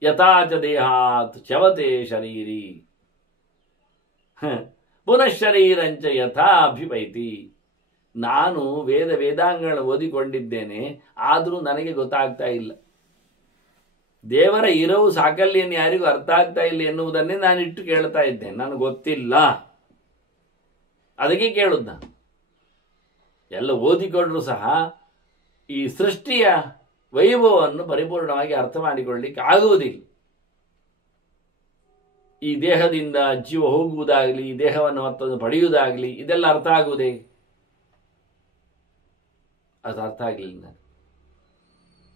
ಯಥಾಚ ದೇಹಾತ್ ಚವತೆ ಶರೀರಿ ಪುನಃ ಶರೀರಂಚ ಯಥಾ ಅಭಿಪೈತಿ. ನಾನು ವೇದಾಂಗಗಳನ್ನು ಓದಿಕೊಂಡಿದ್ದೇನೆ, ಆದರೂ ನನಗೆ ಗೊತ್ತಾಗ್ತಾ ಇಲ್ಲ. ದೇವರ ಇರವು ಸಾಕಲ್ಯನ್ನು ಯಾರಿಗೂ ಅರ್ಥ ಆಗ್ತಾ ಇಲ್ಲ ಎನ್ನುವುದನ್ನೇ ನಾನು ಇಟ್ಟು ಕೇಳ್ತಾ ಇದ್ದೇನೆ, ನನಗೆ ಗೊತ್ತಿಲ್ಲ. ಅದಕ್ಕೆ ಕೇಳುದು ನಾನು. ಎಲ್ಲ ಓದಿಕೊಂಡ್ರು ಸಹ ಈ ಸೃಷ್ಟಿಯ ವೈಭವವನ್ನು ಪರಿಪೂರ್ಣವಾಗಿ ಅರ್ಥ ಮಾಡಿಕೊಳ್ಳಲಿಕ್ಕೆ ಆಗುವುದಿಲ್ಲ. ಈ ದೇಹದಿಂದ ಜೀವ ಹೋಗುವುದಾಗಲಿ, ಈ ದೇಹವನ್ನು ಮತ್ತೊಂದು ಪಡೆಯುವುದಾಗಲಿ, ಇದೆಲ್ಲ ಅರ್ಥ ಆಗುವುದೇ? ಅದು ಅರ್ಥ ಆಗಲಿಲ್ಲ.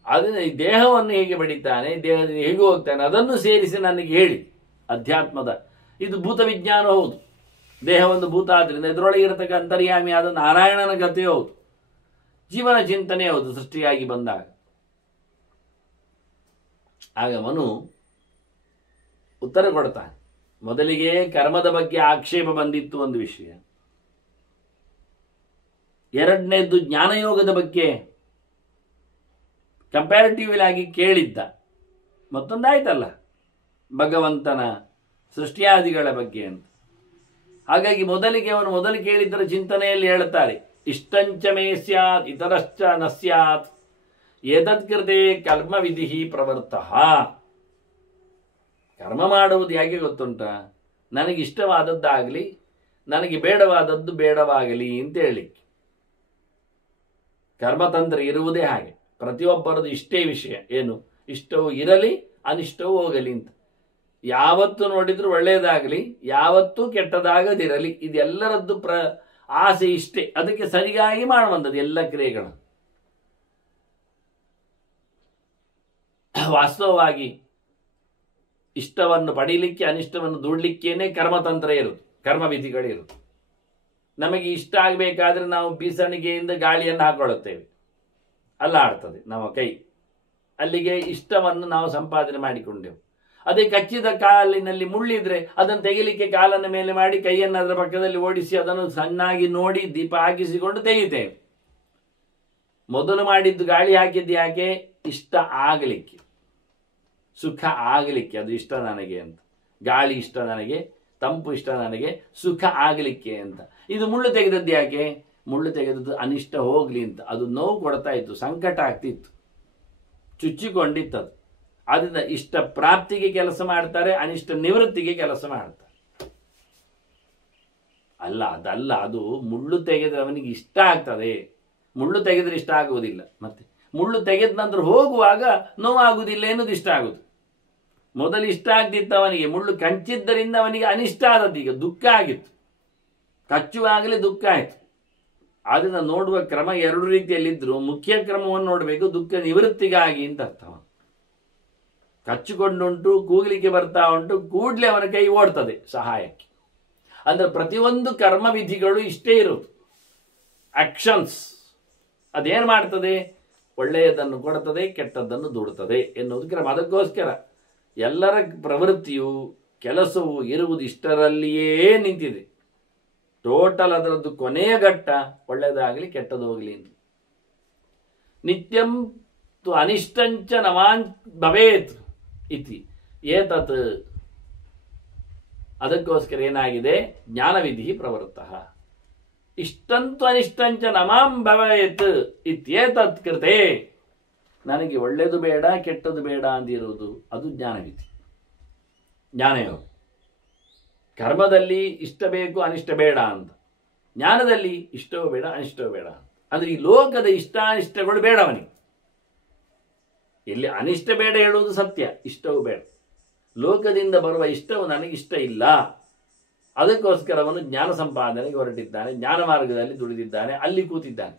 ಅದನ್ನು ಈ ದೇಹವನ್ನು ಹೇಗೆ ಪಡಿತಾನೆ, ದೇಹದಿಂದ ಹೇಗೆ ಹೋಗ್ತಾನೆ, ಅದನ್ನು ಸೇರಿಸಿ ನನಗೆ ಹೇಳಿ. ಅಧ್ಯಾತ್ಮದ ಇದು ಭೂತ ವಿಜ್ಞಾನ ಹೌದು, ದೇಹ ಒಂದು ಭೂತ ಆದ್ರಿಂದ ಇದರೊಳಗೆ ಇರತಕ್ಕ ಅಂತರ್ಯಾಮಿ ಆದ ನಾರಾಯಣನ ಕಥೆ ಹೌದು, ಜೀವನ ಚಿಂತನೆ ಹೌದು ಸೃಷ್ಟಿಯಾಗಿ ಬಂದಾಗ. ಆಗ ಮನು ಉತ್ತರ ಕೊಡ್ತಾನೆ. ಮೊದಲಿಗೆ ಕರ್ಮದ ಬಗ್ಗೆ ಆಕ್ಷೇಪ ಬಂದಿತ್ತು ಒಂದು ವಿಷಯ, ಎರಡನೇದ್ದು ಜ್ಞಾನಯೋಗದ ಬಗ್ಗೆ ಕಂಪ್ಯಾರಿಟಿವ್ ಆಗಿ ಕೇಳಿದ್ದ, ಮತ್ತೊಂದಾಯ್ತಲ್ಲ ಭಗವಂತನ ಸೃಷ್ಟಿಯಾದಿಗಳ ಬಗ್ಗೆ ಅಂತ. ಹಾಗಾಗಿ ಮೊದಲು ಕೇಳಿದ್ದರ ಚಿಂತನೆಯಲ್ಲಿ ಹೇಳುತ್ತಾರೆ, ಇಷ್ಟಂಚ ಮೇ ಸ್ಯಾತ್ ಇತರಶ್ಚ ನ ಸ್ಯಾತ್ ಏತತ್ಕೃತೆ ಕರ್ಮ ವಿಧಿ ಪ್ರವರ್ತಃ. ಕರ್ಮ ಮಾಡುವುದು ಹೇಗೆ ಗೊತ್ತುಂಟ, ನನಗಿಷ್ಟವಾದದ್ದಾಗಲಿ ನನಗೆ ಬೇಡವಾದದ್ದು ಬೇಡವಾಗಲಿ ಅಂತ ಹೇಳಲಿಕ್ಕೆ. ಕರ್ಮತಂತ್ರ ಇರುವುದೇ ಹಾಗೆ, ಪ್ರತಿಯೊಬ್ಬರದು ಇಷ್ಟೇ ವಿಷಯ, ಏನು ಇಷ್ಟವೂ ಇರಲಿ ಅನಿಷ್ಟವೂ ಹೋಗಲಿ ಅಂತ. ಯಾವತ್ತು ನೋಡಿದ್ರು ಒಳ್ಳೆಯದಾಗಲಿ, ಯಾವತ್ತೂ ಕೆಟ್ಟದಾಗದಿರಲಿ, ಇದೆಲ್ಲರದ್ದು ಆಸೆ ಇಷ್ಟೇ. ಅದಕ್ಕೆ ಸರಿಯಾಗಿ ಮಾಡುವಂಥದ್ದು ಎಲ್ಲ ಕ್ರಿಯೆಗಳು. ವಾಸ್ತವವಾಗಿ ಇಷ್ಟವನ್ನು ಪಡೀಲಿಕ್ಕೆ ಅನಿಷ್ಟವನ್ನು ದೂಡ್ಲಿಕ್ಕೇನೆ ಕರ್ಮತಂತ್ರ ಇರುವುದು, ಕರ್ಮವಿಧಿಗಳಿರುವುದು. ನಮಗೆ ಇಷ್ಟ ಆಗಬೇಕಾದ್ರೆ ನಾವು ಬೀಸಣಿಗೆಯಿಂದ ಗಾಳಿಯನ್ನು ಹಾಕೊಳ್ಳುತ್ತೇವೆ, ಅಲ್ಲ ಆಡ್ತದೆ ನಮ್ಮ ಕೈ, ಅಲ್ಲಿಗೆ ಇಷ್ಟವನ್ನು ನಾವು ಸಂಪಾದನೆ ಮಾಡಿಕೊಂಡೆವು. ಅದೇ ಕಚ್ಚಿದ ಕಾಲಿನಲ್ಲಿ ಮುಳ್ಳಿದ್ರೆ ಅದನ್ನು ತೆಗಿಲಿಕ್ಕೆ ಕಾಲನ ಮೇಲೆ ಮಾಡಿ ಕೈಯನ್ನು ಅದರ ಪಕ್ಕದಲ್ಲಿ ಓಡಿಸಿ ಅದನ್ನು ಸಣ್ಣಾಗಿ ನೋಡಿ ದೀಪ ಹಾಕಿಸಿಕೊಂಡು ತೆಗಿತೇವೆ. ಮೊದಲು ಮಾಡಿದ್ದು ಗಾಳಿ ಹಾಕಿದ್ದು ಯಾಕೆ? ಇಷ್ಟ ಆಗಲಿಕ್ಕೆ, ಸುಖ ಆಗಲಿಕ್ಕೆ. ಅದು ಇಷ್ಟ ನನಗೆ ಅಂತ, ಗಾಳಿ ಇಷ್ಟ ನನಗೆ, ತಂಪು ಇಷ್ಟ ನನಗೆ, ಸುಖ ಆಗಲಿಕ್ಕೆ ಅಂತ. ಇದು ಮುಳ್ಳು ತೆಗೆದದ್ದು ಯಾಕೆ? ಮುಳ್ಳು ತೆಗೆದದ್ದು ಅನಿಷ್ಟ ಹೋಗ್ಲಿ ಅಂತ. ಅದು ನೋವು ಕೊಡ್ತಾ ಇತ್ತು, ಸಂಕಟ ಆಗ್ತಿತ್ತು, ಚುಚ್ಚಿಕೊಂಡಿತ್ತದು. ಆದ್ದರಿಂದ ಇಷ್ಟ ಪ್ರಾಪ್ತಿಗೆ ಕೆಲಸ ಮಾಡ್ತಾರೆ, ಅನಿಷ್ಟ ನಿವೃತ್ತಿಗೆ ಕೆಲಸ ಮಾಡ್ತಾರೆ. ಅದಲ್ಲ, ಅದು ಮುಳ್ಳು ತೆಗೆದ್ರೆ ಅವನಿಗೆ ಇಷ್ಟ ಆಗ್ತದೆ, ಮುಳ್ಳು ತೆಗೆದ್ರೆ ಇಷ್ಟ ಆಗುವುದಿಲ್ಲ. ಮತ್ತೆ ಮುಳ್ಳು ತೆಗೆದ ನಂತರ ಹೋಗುವಾಗ ನೋವಾಗುವುದಿಲ್ಲ ಎನ್ನುವುದು ಇಷ್ಟ ಆಗುದು. ಮೊದಲು ಇಷ್ಟ ಆಗ್ತಿತ್ತು ಅವನಿಗೆ, ಮುಳ್ಳು ಕಂಚಿದ್ದರಿಂದ ಅವನಿಗೆ ಅನಿಷ್ಟ ಆದದ್ದು, ಈಗ ದುಃಖ ಆಗಿತ್ತು, ಕಚ್ಚುವಾಗಲೇ ದುಃಖ ಆಯಿತು. ಆದ್ದರಿಂದ ನೋಡುವ ಕ್ರಮ ಎರಡು ರೀತಿಯಲ್ಲಿದ್ದರೂ ಮುಖ್ಯ ಕ್ರಮವನ್ನು ನೋಡಬೇಕು, ದುಃಖ ನಿವೃತ್ತಿಗಾಗಿ ಅಂತ ಅರ್ಥ. ಕಚ್ಚಿಕೊಂಡುಂಟು, ಕೂಗಲಿಕ್ಕೆ ಬರ್ತಾ ಉಂಟು, ಕೂಡಲೇ ಅವನ ಕೈ ಓಡ್ತದೆ ಸಹಾಯಕ್ಕೆ. ಅಂದ್ರೆ ಪ್ರತಿಯೊಂದು ಕರ್ಮವಿಧಿಗಳು ಇಷ್ಟೇ ಇರುವುದು, ಆಕ್ಷನ್ಸ್. ಅದೇನು ಮಾಡ್ತದೆ? ಒಳ್ಳೆಯದನ್ನು ಕೊಡುತ್ತದೆ, ಕೆಟ್ಟದ್ದನ್ನು ದೂಡುತ್ತದೆ ಎನ್ನುವುದು ಕ್ರಮ. ಅದಕ್ಕೋಸ್ಕರ ಎಲ್ಲರ ಪ್ರವೃತ್ತಿಯು ಕೆಲಸವು ಇರುವುದು ಇಷ್ಟರಲ್ಲಿಯೇ ನಿಂತಿದೆ. ಟೋಟಲ್ ಅದರದ್ದು ಕೊನೆಯ ಘಟ್ಟ ಒಳ್ಳೆಯದಾಗಲಿ ಕೆಟ್ಟದ್ದು ಹೋಗಲಿ ಅಂತ. ನಿತ್ಯಂ ತು ಅನಿಷ್ಟಂಚ ನವಾನ್ ಭವೇತ್ ಇತಿ ಏತತ್. ಅದಕ್ಕೋಸ್ಕರ ಏನಾಗಿದೆ? ಜ್ಞಾನವಿಧಿ ಪ್ರವೃತ್ತಃ. ಇಷ್ಟಂತು ಅನಿಷ್ಟಂಚ ನಮಾಂ ಭವೇತ್ ಇತ್ಯೇತತ್ ಕೃತೆ. ನನಗೆ ಒಳ್ಳೆಯದು ಬೇಡ ಕೆಟ್ಟದ್ದು ಬೇಡ ಅಂದಿರುವುದು ಅದು ಜ್ಞಾನವಿಧಿ, ಜ್ಞಾನಯೋಗ. ಕರ್ಮದಲ್ಲಿ ಇಷ್ಟ ಬೇಕು ಅನಿಷ್ಟ ಬೇಡ ಅಂತ, ಜ್ಞಾನದಲ್ಲಿ ಇಷ್ಟವೂ ಬೇಡ ಅನಿಷ್ಟವೂ ಬೇಡ. ಅಂದ್ರೆ ಈ ಲೋಕದ ಇಷ್ಟಾನಿಷ್ಟಗಳು ಬೇಡ ಅವನಿಗೆ. ಇಲ್ಲಿ ಅನಿಷ್ಟ ಬೇಡ ಹೇಳುವುದು ಸತ್ಯ, ಇಷ್ಟವೂ ಬೇಡ. ಲೋಕದಿಂದ ಬರುವ ಇಷ್ಟವು ನನಗಿಷ್ಟ ಇಲ್ಲ. ಅದಕ್ಕೋಸ್ಕರ ಅವನು ಜ್ಞಾನ ಸಂಪಾದನೆಗೆ ಹೊರಟಿದ್ದಾನೆ, ಜ್ಞಾನ ಮಾರ್ಗದಲ್ಲಿ ದುಡಿದಿದ್ದಾನೆ, ಅಲ್ಲಿ ಕೂತಿದ್ದಾನೆ.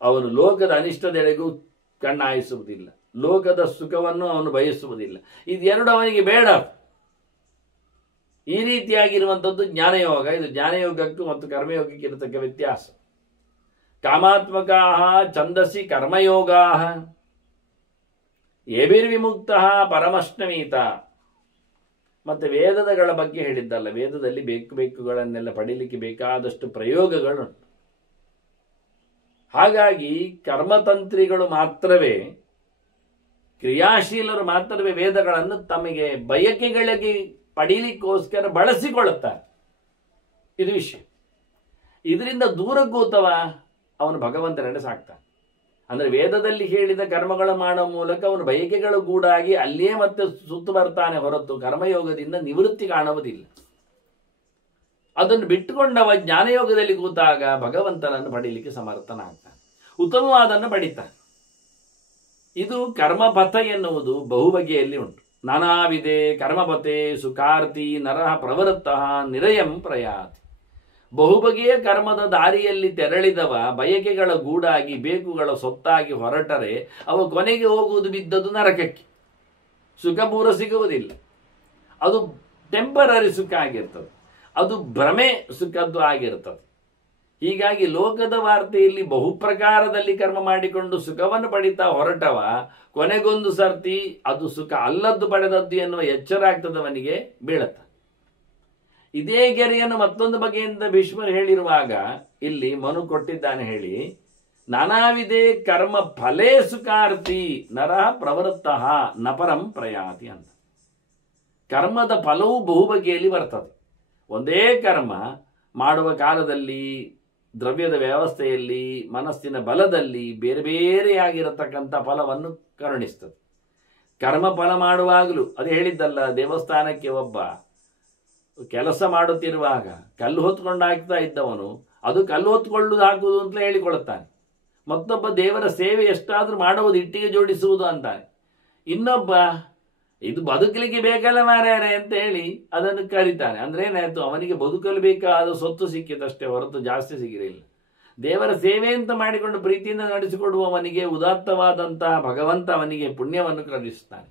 ಅವನು ಲೋಕದ ಅನಿಷ್ಟದೆಡೆಗೂ ಕಣ್ಣಾಯಿಸುವುದಿಲ್ಲ, ಲೋಕದ ಸುಖವನ್ನು ಅವನು ಬಯಸುವುದಿಲ್ಲ. ಇದೆರಡು ಅವನಿಗೆ ಬೇಡ. ಈ ರೀತಿಯಾಗಿರುವಂಥದ್ದು ಜ್ಞಾನಯೋಗ. ಇದು ಜ್ಞಾನಯೋಗಕ್ಕೂ ಮತ್ತು ಕರ್ಮಯೋಗಕ್ಕೆ ಇರತಕ್ಕ ವ್ಯತ್ಯಾಸ. ಕಾಮಾತ್ಮಕಾ ಛಂದಸಿ ಕರ್ಮಯೋಗಾ ಏಭಿರ್ವಿಮುಕ್ತ ಪರಮಶ್ನಮೀತ. ಮತ್ತೆ ವೇದಗಳ ಬಗ್ಗೆ ಹೇಳಿದ್ದಲ್ಲ, ವೇದದಲ್ಲಿ ಬೇಕುಗಳನ್ನೆಲ್ಲ ಪಡೀಲಿಕ್ಕೆ ಬೇಕಾದಷ್ಟು ಪ್ರಯೋಗಗಳುಂಟು. ಹಾಗಾಗಿ ಕರ್ಮತಂತ್ರಿಗಳು ಮಾತ್ರವೇ, ಕ್ರಿಯಾಶೀಲರು ಮಾತ್ರವೇ ವೇದಗಳನ್ನು ತಮಗೆ ಬಯಕೆಗಳಿಗೆ ಪಡೀಲಿಕ್ಕೋಸ್ಕರ ಬಳಸಿಕೊಳ್ಳುತ್ತಾರೆ. ಇದು ವಿಷಯ. ಇದರಿಂದ ದೂರಗ್ಗೂತವ ಅವನು ಭಗವಂತನಡೆ ಸಾಕ್ತಾನೆ. ಅಂದ್ರೆ ವೇದದಲ್ಲಿ ಹೇಳಿದ ಕರ್ಮಗಳ ಮಾಡುವ ಮೂಲಕ ಅವನು ಬಯಕೆಗಳು ಗೂಡಾಗಿ ಅಲ್ಲಿಯೇ ಮತ್ತೆ ಸುತ್ತು ಬರ್ತಾನೆ ಹೊರತು ಕರ್ಮಯೋಗದಿಂದ ನಿವೃತ್ತಿ ಕಾಣುವುದಿಲ್ಲ. ಅದನ್ನು ಬಿಟ್ಟುಕೊಂಡವ ಜ್ಞಾನಯೋಗದಲ್ಲಿ ಕೂತಾಗ ಭಗವಂತನನ್ನು ಪಡೀಲಿಕ್ಕೆ ಸಮರ್ಥನಾಗ್ತಾನೆ, ಉತ್ತಮವಾದನ್ನು ಪಡಿತಾನೆ. ಇದು ಕರ್ಮಪಥ ಎನ್ನುವುದು ಬಹುಬಗೆಯಲ್ಲಿ ಉಂಟು. ನಾನಾವಿದೆ ಕರ್ಮಪಥೆ ಸುಖಾರ್ಥಿ ನರಃ ಪ್ರವೃತ್ತಃ ನಿರಯಂ ಪ್ರಯಾತಿ. ಬಹುಬಗೆಯ ಕರ್ಮದ ದಾರಿಯಲ್ಲಿ ತೆರಳಿದವ ಬಯಕೆಗಳ ಗೂಡಾಗಿ ಬೇಕುಗಳ ಸೊತ್ತಾಗಿ ಹೊರಟರೆ ಅವ ಕೊನೆಗೆ ಹೋಗುವುದು ಬಿದ್ದದ್ದು ನರಕಕ್ಕೆ. ಸುಖ ಪೂರ ಸಿಗುವುದಿಲ್ಲ. ಅದು ಟೆಂಪರರಿ ಸುಖ ಆಗಿರ್ತದೆ, ಅದು ಭ್ರಮೆ ಸುಖದ್ದು ಆಗಿರ್ತದೆ. ಹೀಗಾಗಿ ಲೋಕದ ವಾರ್ತೆಯಲ್ಲಿ ಬಹುಪ್ರಕಾರದಲ್ಲಿ ಕರ್ಮ ಮಾಡಿಕೊಂಡು ಸುಖವನ್ನು ಪಡಿತಾ ಹೊರಟವ ಕೊನೆಗೊಂದು ಸರ್ತಿ ಅದು ಸುಖ ಅಲ್ಲದ್ದು ಪಡೆದದ್ದು ಎನ್ನುವ ಎಚ್ಚರ ಆಗ್ತದವನಿಗೆ ಬೀಳತ್ತ. ಇದೇ ಗೆರೆಯನ್ನು ಮತ್ತೊಂದು ಬಗೆಯಿಂದ ಭೀಷ್ಮರು ಹೇಳಿರುವಾಗ ಇಲ್ಲಿ ಮನು ಕೊಟ್ಟಿದ್ದಾನೆ ಹೇಳಿ, ನಾನಾವಿದೆ ಕರ್ಮ ಫಲೇ ಸುಖಾರ್ಥಿ ನರಃ ಪ್ರವೃತ್ತಃ ನಪರಂ ಪ್ರಯಾತಿ ಅಂತ. ಕರ್ಮದ ಫಲವು ಬಹುಬಗೆಯಲ್ಲಿ ಬರ್ತದೆ. ಒಂದೇ ಕರ್ಮ ಮಾಡುವ ಕಾಲದಲ್ಲಿ, ದ್ರವ್ಯದ ವ್ಯವಸ್ಥೆಯಲ್ಲಿ, ಮನಸ್ಸಿನ ಬಲದಲ್ಲಿ ಬೇರೆ ಬೇರೆಯಾಗಿರತಕ್ಕಂಥ ಫಲವನ್ನು ಕರುಣಿಸ್ತದೆ. ಕರ್ಮ ಫಲ ಮಾಡುವಾಗಲೂ ಅದು ಹೇಳಿದ್ದಲ್ಲ, ದೇವಸ್ಥಾನಕ್ಕೆ ಒಬ್ಬ ಕೆಲಸ ಮಾಡುತ್ತಿರುವಾಗ ಕಲ್ಲು ಹೊತ್ಕೊಂಡು ಹಾಕ್ತಾ ಇದ್ದವನು ಅದು ಕಲ್ಲು ಹೊತ್ಕೊಳ್ಳುವುದು ಹಾಕುವುದು ಅಂತಲೇ ಹೇಳಿಕೊಳ್ಳುತ್ತಾನೆ. ಮತ್ತೊಬ್ಬ ದೇವರ ಸೇವೆ ಎಷ್ಟಾದ್ರೂ ಮಾಡುವುದು, ಇಟ್ಟಿಗೆ ಜೋಡಿಸುವುದು ಅಂತಾನೆ. ಇನ್ನೊಬ್ಬ ಇದು ಬದುಕಲಿಕ್ಕೆ ಬೇಕಲ್ಲ ಮಾರ್ಯಾರೆ ಅಂತ ಹೇಳಿ ಅದನ್ನು ಕರೀತಾನೆ. ಅಂದ್ರೆ ಏನಾಯ್ತು, ಅವನಿಗೆ ಬದುಕಲು ಬೇಕಾದ ಸೊತ್ತು ಸಿಕ್ಕಿತಷ್ಟೇ ಹೊರತು ಜಾಸ್ತಿ ಸಿಗಿರಲಿಲ್ಲ. ದೇವರ ಸೇವೆ ಅಂತ ಮಾಡಿಕೊಂಡು ಪ್ರೀತಿಯಿಂದ ನಡೆಸಿಕೊಡುವವನಿಗೆ ಉದಾತ್ತವಾದಂತಹ ಭಗವಂತ ಅವನಿಗೆ ಪುಣ್ಯವನ್ನು ಕರುಣಿಸುತ್ತಾನೆ.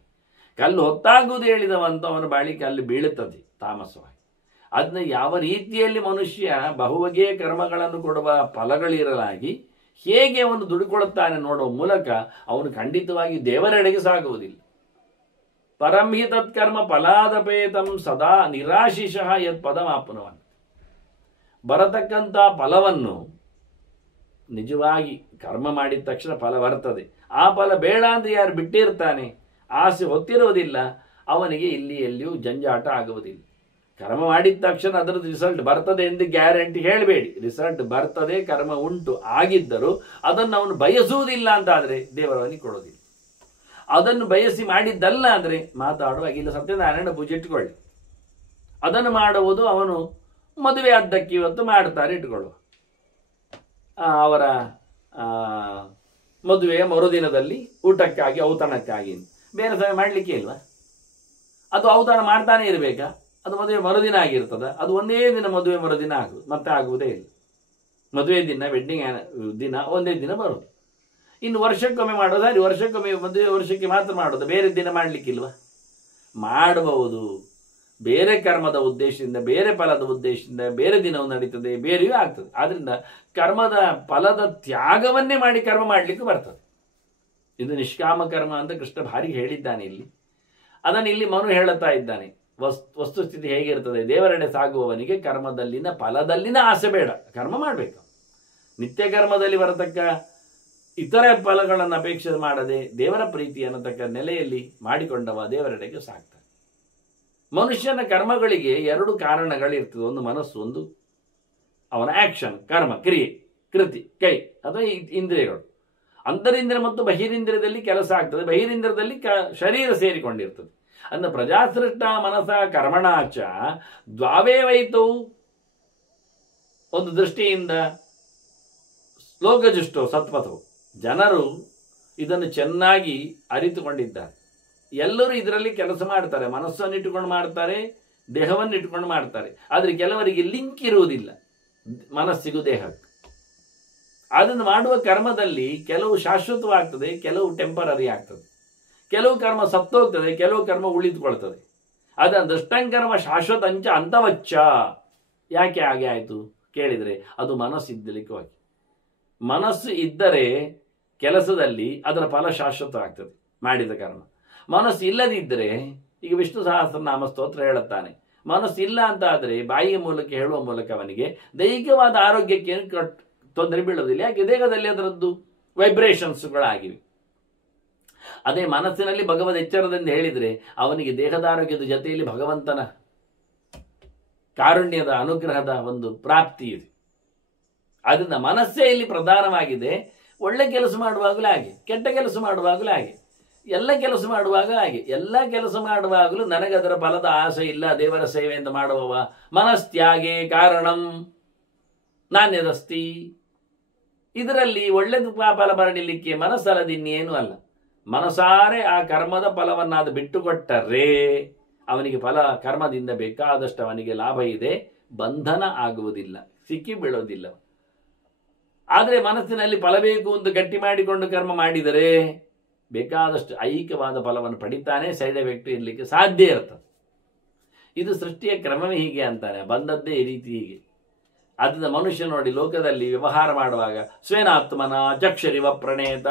ಕಲ್ಲು ಹೊತ್ತಾಗುವುದು ಹೇಳಿದವಂತೂ ಅವನ ಬಾಳಿ ಕಲ್ಲು ಬೀಳುತ್ತದೆ ತಾಮಸವಾಗಿ. ಅದನ್ನ ಯಾವ ರೀತಿಯಲ್ಲಿ ಮನುಷ್ಯ ಬಹುಬಗೆಯ ಕರ್ಮಗಳನ್ನು ಕೊಡುವ ಫಲಗಳಿರಲಾಗಿ ಹೇಗೆ ಅವನು ದುಡಿಕೊಳ್ಳುತ್ತಾನೆ ನೋಡುವ ಮೂಲಕ ಅವನು ಖಂಡಿತವಾಗಿ ದೇವರೆಡೆಗೆ ಸಾಗುವುದಿಲ್ಲ. ಪರಂಹಿ ತತ್ಕರ್ಮ ಫಲಾದಪೇತಂ ಸದಾ ನಿರಾಶಿಷಃ ಯತ್ ಪದಮಾಪ್ನುವನ್. ಬರತಕ್ಕಂಥ ಫಲವನ್ನು ನಿಜವಾಗಿ ಕರ್ಮ ಮಾಡಿದ ತಕ್ಷಣ ಫಲ ಬರ್ತದೆ. ಆ ಫಲ ಬೇಡ ಅಂದ್ರೆ ಯಾರು ಬಿಟ್ಟಿರ್ತಾನೆ, ಆಸೆ ಹೊತ್ತಿರುವುದಿಲ್ಲ, ಅವನಿಗೆ ಇಲ್ಲಿ ಎಲ್ಲಿಯೂ ಜಂಜಾಟ ಆಗುವುದಿಲ್ಲ. ಕರ್ಮ ಮಾಡಿದ ತಕ್ಷಣ ಅದರದ್ದು ರಿಸಲ್ಟ್ ಬರ್ತದೆ ಎಂದು ಗ್ಯಾರಂಟಿ ಹೇಳಬೇಡಿ. ರಿಸಲ್ಟ್ ಬರ್ತದೆ, ಕರ್ಮ ಉಂಟು ಆಗಿದ್ದರೂ ಅದನ್ನು ಅವನು ಬಯಸುವುದಿಲ್ಲ ಅಂತ ಆದರೆ ದೇವರವನಿಗೆ ಕೊಡೋದಿಲ್ಲ. ಅದನ್ನು ಬಯಸಿ ಮಾಡಿದ್ದಲ್ಲ ಅಂದರೆ ಮಾತಾಡುವಾಗ ಇಲ್ಲ ಸತ್ಯನಾರಾಯಣ ಪೂಜೆ ಇಟ್ಟುಕೊಳ್ಳಿ, ಅದನ್ನು ಮಾಡುವುದು ಅವನು ಮದುವೆ ಅದ್ದಕ್ಕೆ ಇವತ್ತು ಮಾಡ್ತಾರೆ ಇಟ್ಕೊಳ್ಳುವ, ಅವರ ಮದುವೆಯ ಮರುದಿನದಲ್ಲಿ ಊಟಕ್ಕಾಗಿ ಔತಣಕ್ಕಾಗಿ ಬೇರೆ ಸಮಯ ಮಾಡಲಿಕ್ಕೆ ಇಲ್ವಾ? ಅದು ಔತಣ ಮಾಡ್ತಾನೆ ಇರಬೇಕಾ? ಅದು ಮದುವೆ ಮರುದಿನ ಆಗಿರ್ತದ? ಅದು ಒಂದೇ ದಿನ ಮದುವೆ ಮರುದಿನ ಆಗುವುದು, ಮತ್ತೆ ಆಗುವುದೇ ಇಲ್ಲ. ಮದುವೆ ದಿನ, ವೆಡ್ಡಿಂಗ್ ದಿನ ಒಂದೇ ದಿನ ಬರುವುದು. ಇನ್ನು ವರ್ಷಕ್ಕೊಮ್ಮೆ ಮಾಡೋದು, ಸರಿ ವರ್ಷಕ್ಕೊಮ್ಮೆ ಮದುವೆ ವರ್ಷಕ್ಕೆ ಮಾತ್ರ ಮಾಡೋದು, ಬೇರೆ ದಿನ ಮಾಡಲಿಕ್ಕಿಲ್ವ? ಮಾಡಬಹುದು. ಬೇರೆ ಕರ್ಮದ ಉದ್ದೇಶದಿಂದ, ಬೇರೆ ಫಲದ ಉದ್ದೇಶದಿಂದ ಬೇರೆ ದಿನವು ನಡೀತದೆ, ಬೇರೆಯೂ ಆಗ್ತದೆ. ಆದ್ರಿಂದ ಕರ್ಮದ ಫಲದ ತ್ಯಾಗವನ್ನೇ ಮಾಡಿ ಕರ್ಮ ಮಾಡಲಿಕ್ಕೆ ಬರ್ತದೆ. ಇದು ನಿಷ್ಕಾಮ ಕರ್ಮ ಅಂತ ಕೃಷ್ಣ ಭಾರಿ ಹೇಳಿದ್ದಾನೆ ಇಲ್ಲಿ. ಅದನ್ನು ಇಲ್ಲಿ ಮನು ಹೇಳುತ್ತಾ ಇದ್ದಾನೆ. ವಸ್ತುಸ್ಥಿತಿ ಹೇಗಿರ್ತದೆ, ದೇವರೆಡೆ ಸಾಗುವವನಿಗೆ ಕರ್ಮದಲ್ಲಿನ ಫಲದಲ್ಲಿನ ಆಸೆ ಬೇಡ, ಕರ್ಮ ಮಾಡಬೇಕು. ನಿತ್ಯ ಕರ್ಮದಲ್ಲಿ ಬರತಕ್ಕ ಇತರ ಫಲಗಳನ್ನು ಅಪೇಕ್ಷೆ ಮಾಡದೆ ದೇವರ ಪ್ರೀತಿ ಅನ್ನತಕ್ಕ ನೆಲೆಯಲ್ಲಿ ಮಾಡಿಕೊಂಡವ ದೇವರೆಡೆಗೆ ಸಾಕ್ತಾನೆ. ಮನುಷ್ಯನ ಕರ್ಮಗಳಿಗೆ ಎರಡು ಕಾರಣಗಳಿರ್ತದೆ. ಒಂದು ಮನಸ್ಸು, ಒಂದು ಅವನ ಆಕ್ಷನ್, ಕರ್ಮ, ಕ್ರಿಯೆ, ಕೃತಿ, ಕೈ ಅಥವಾ ಇಂದ್ರಿಯಗಳು. ಅಂತರಿಂದ್ರಿಯ ಮತ್ತು ಬಹಿರಿಂದ್ರಿಯದಲ್ಲಿ ಕೆಲಸ ಆಗ್ತದೆ, ಬಹಿರಿಂದ್ರಿಯದಲ್ಲಿ ಶರೀರ ಸೇರಿಕೊಂಡಿರ್ತದೆ. ಅಂದ ಪ್ರಜಾಸೃಷ್ಟ ಮನಸ ಕರ್ಮಣಾಚ ದ್ವಾವೇ ವೈತವು. ಒಂದು ದೃಷ್ಟಿಯಿಂದ ಲೋಕಜುಷ್ಟೋ ಸತ್ಪಥವು. ಜನರು ಇದನ್ನು ಚೆನ್ನಾಗಿ ಅರಿತುಕೊಂಡಿದ್ದಾರೆ. ಎಲ್ಲರೂ ಇದರಲ್ಲಿ ಕೆಲಸ ಮಾಡ್ತಾರೆ, ಮನಸ್ಸನ್ನು ಇಟ್ಟುಕೊಂಡು ಮಾಡ್ತಾರೆ, ದೇಹವನ್ನು ಇಟ್ಟುಕೊಂಡು ಮಾಡ್ತಾರೆ. ಆದರೆ ಕೆಲವರಿಗೆ ಲಿಂಕ್ ಇರುವುದಿಲ್ಲ ಮನಸ್ಸಿಗೂ ದೇಹಕ್ಕೆ. ಅದನ್ನು ಮಾಡುವ ಕರ್ಮದಲ್ಲಿ ಕೆಲವು ಶಾಶ್ವತವಾಗ್ತದೆ, ಕೆಲವು ಟೆಂಪರರಿ ಆಗ್ತದೆ. ಕೆಲವು ಕರ್ಮ ಸತ್ತೋಗ್ತದೆ, ಕೆಲವು ಕರ್ಮ ಉಳಿದುಕೊಳ್ತದೆ. ಅದನ್ನು ದುಷ್ಟಂಕರ್ಮ ಶಾಶ್ವತ ಅಂಚ ಅಂತವಚ್ಚ. ಯಾಕೆ ಹಾಗೆ ಆಯಿತು ಕೇಳಿದರೆ ಅದು ಮನಸ್ಸಿದ್ದಲಿಕ್ಕೆ ಹೋಗಿ. ಮನಸ್ಸು ಇದ್ದರೆ ಕೆಲಸದಲ್ಲಿ ಅದರ ಫಲ ಶಾಶ್ವತ ಆಗ್ತದೆ ಮಾಡಿದ ಕರ್ಮ. ಮನಸ್ಸು ಇಲ್ಲದಿದ್ದರೆ ಈಗ ವಿಷ್ಣು ಸಹಸ್ರನಾಮ ಸ್ತೋತ್ರ ಹೇಳುತ್ತಾನೆ. ಮನಸ್ಸಿಲ್ಲ ಅಂತ ಆದರೆ ಬಾಯಿಯ ಮೂಲಕ ಹೇಳುವ ಮೂಲಕ ಅವನಿಗೆ ದೈಹಿಕವಾದ ಆರೋಗ್ಯಕ್ಕೆ ತೊಂದರೆ ಬೀಳುವುದಿಲ್ಲ. ಯಾಕೆ? ದೇಹದಲ್ಲಿ ಅದರದ್ದು ವೈಬ್ರೇಷನ್ಸ್ಗಳಾಗಿವೆ. ಅದೇ ಮನಸ್ಸಿನಲ್ಲಿ ಭಗವದ್ ಎಚ್ಚರದಿಂದ ಹೇಳಿದರೆ ಅವನಿಗೆ ದೇಹದ ಆರೋಗ್ಯದ ಜೊತೆಯಲ್ಲಿ ಭಗವಂತನ ಕಾರುಣ್ಯದ ಅನುಗ್ರಹದ ಒಂದು ಪ್ರಾಪ್ತಿ ಇದೆ. ಅದರಿಂದ ಮನಸ್ಸೇ ಇಲ್ಲಿ ಪ್ರಧಾನವಾಗಿದೆ. ಒಳ್ಳೆ ಕೆಲಸ ಮಾಡುವಾಗಲೂ ಹಾಗೆ, ಕೆಟ್ಟ ಕೆಲಸ ಮಾಡುವಾಗಲೂ ಹಾಗೆ, ಎಲ್ಲ ಕೆಲಸ ಮಾಡುವಾಗ ಹಾಗೆ. ಎಲ್ಲ ಕೆಲಸ ಮಾಡುವಾಗಲೂ ನನಗದರ ಫಲದ ಆಸೆ ಇಲ್ಲ, ದೇವರ ಸೇವೆಯಿಂದ ಮಾಡುವವ ಮನಸ್ತ್ಯಾಗೆ ಕಾರಣಂ ನಾಣ್ಯದಸ್ತಿ. ಇದರಲ್ಲಿ ಒಳ್ಳೆದು ಫಲ ಬರಲಿಕ್ಕೆ ಮನಸ್ಸಲ್ಲದಿನ್ನೇನು ಅಲ್ಲ. ಮನಸಾರೆ ಆ ಕರ್ಮದ ಫಲವನ್ನಾದ ಬಿಟ್ಟುಕೊಟ್ಟರೆ ಅವನಿಗೆ ಫಲ ಕರ್ಮದಿಂದ ಬೇಕಾದಷ್ಟು ಅವನಿಗೆ ಲಾಭ ಇದೆ, ಬಂಧನ ಆಗುವುದಿಲ್ಲ, ಸಿಕ್ಕಿ ಬೀಳೋದಿಲ್ಲ. ಆದರೆ ಮನಸ್ಸಿನಲ್ಲಿ ಫಲ ಬೇಕು ಅಂತ ಗಟ್ಟಿ ಮಾಡಿಕೊಂಡು ಕರ್ಮ ಮಾಡಿದರೆ ಬೇಕಾದಷ್ಟು ಐಹಿಕವಾದ ಫಲವನ್ನು ಪಡಿತಾನೆ, ಸೈಡ್ ಎಫೆಕ್ಟ್ ಇರಲಿಕ್ಕೆ ಸಾಧ್ಯ ಇರ್ತದೆ. ಇದು ಸೃಷ್ಟಿಯ ಕ್ರಮವೇ ಹೀಗೆ ಅಂತಾನೆ, ಬಂದದ್ದೇ ಈ ರೀತಿ ಹೀಗೆ. ಅದರಿಂದ ಮನುಷ್ಯ ನೋಡಿ ಲೋಕದಲ್ಲಿ ವ್ಯವಹಾರ ಮಾಡುವಾಗ ಸ್ವೇನಾತ್ಮನ ಚಕ್ಷರಿವ ಪ್ರಣೇತ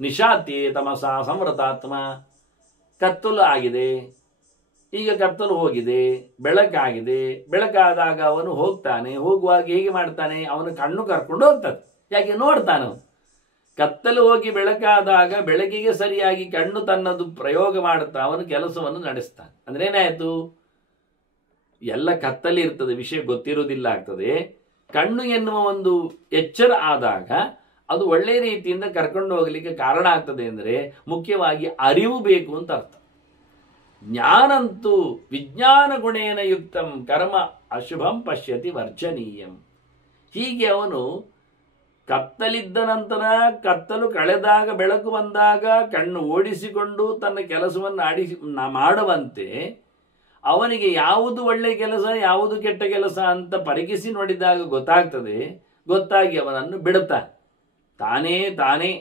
ನಿಶಾತ್ಯೇ ತಮಸ ಸಂವೃತಾತ್ಮ. ಕತ್ತಲು ಆಗಿದೆ, ಈಗ ಕತ್ತಲು ಹೋಗಿದೆ, ಬೆಳಕಾಗಿದೆ. ಬೆಳಕಾದಾಗ ಅವನು ಹೋಗ್ತಾನೆ. ಹೋಗುವಾಗ ಹೇಗೆ ಮಾಡ್ತಾನೆ? ಅವನು ಕಣ್ಣು ಕರ್ಕೊಂಡು ಹೋಗ್ತಾನೆ. ಯಾಕೆ? ನೋಡ್ತಾನೆ. ಕತ್ತಲು ಹೋಗಿ ಬೆಳಕಾದಾಗ ಬೆಳಕಿಗೆ ಸರಿಯಾಗಿ ಕಣ್ಣು ತನ್ನದು ಪ್ರಯೋಗ ಮಾಡುತ್ತಾ ಅವನು ಕೆಲಸವನ್ನು ನಡೆಸ್ತಾನೆ. ಅಂದ್ರೆ ಏನಾಯ್ತು? ಎಲ್ಲ ಕತ್ತಲಿ ಇರ್ತದೆ, ವಿಷಯ ಗೊತ್ತಿರುವುದಿಲ್ಲ ಆಗ್ತದೆ. ಕಣ್ಣು ಎನ್ನುವ ಒಂದು ಎಚ್ಚರ ಆದಾಗ ಅದು ಒಳ್ಳೆಯ ರೀತಿಯಿಂದ ಕರ್ಕೊಂಡು ಹೋಗಲಿಕ್ಕೆ ಕಾರಣ ಆಗ್ತದೆ. ಅಂದರೆ ಮುಖ್ಯವಾಗಿ ಅರಿವು ಬೇಕು ಅಂತ ಅರ್ಥ. ಜ್ಞಾನಂತೂ ವಿಜ್ಞಾನ ಗುಣೇನ ಯುಕ್ತಂ ಕರ್ಮ ಅಶುಭಂ ಪಶ್ಯತಿ ವರ್ಜನೀಯಂ. ಹೀಗೆ ಅವನು ಕತ್ತಲಿದ್ದ ನಂತರ ಕತ್ತಲು ಕಳೆದಾಗ ಬೆಳಕು ಬಂದಾಗ ಕಣ್ಣು ಓಡಿಸಿಕೊಂಡು ತನ್ನ ಕೆಲಸವನ್ನು ಮಾಡುವಂತೆ ಅವನಿಗೆ ಯಾವುದು ಒಳ್ಳೆಯ ಕೆಲಸ ಯಾವುದು ಕೆಟ್ಟ ಕೆಲಸ ಅಂತ ಪರೀಕ್ಷಿಸಿ ನೋಡಿದಾಗ ಗೊತ್ತಾಗ್ತದೆ. ಗೊತ್ತಾಗಿ ಅವನನ್ನು ಬಿಡುತ್ತಾನೆ. ತಾನೇ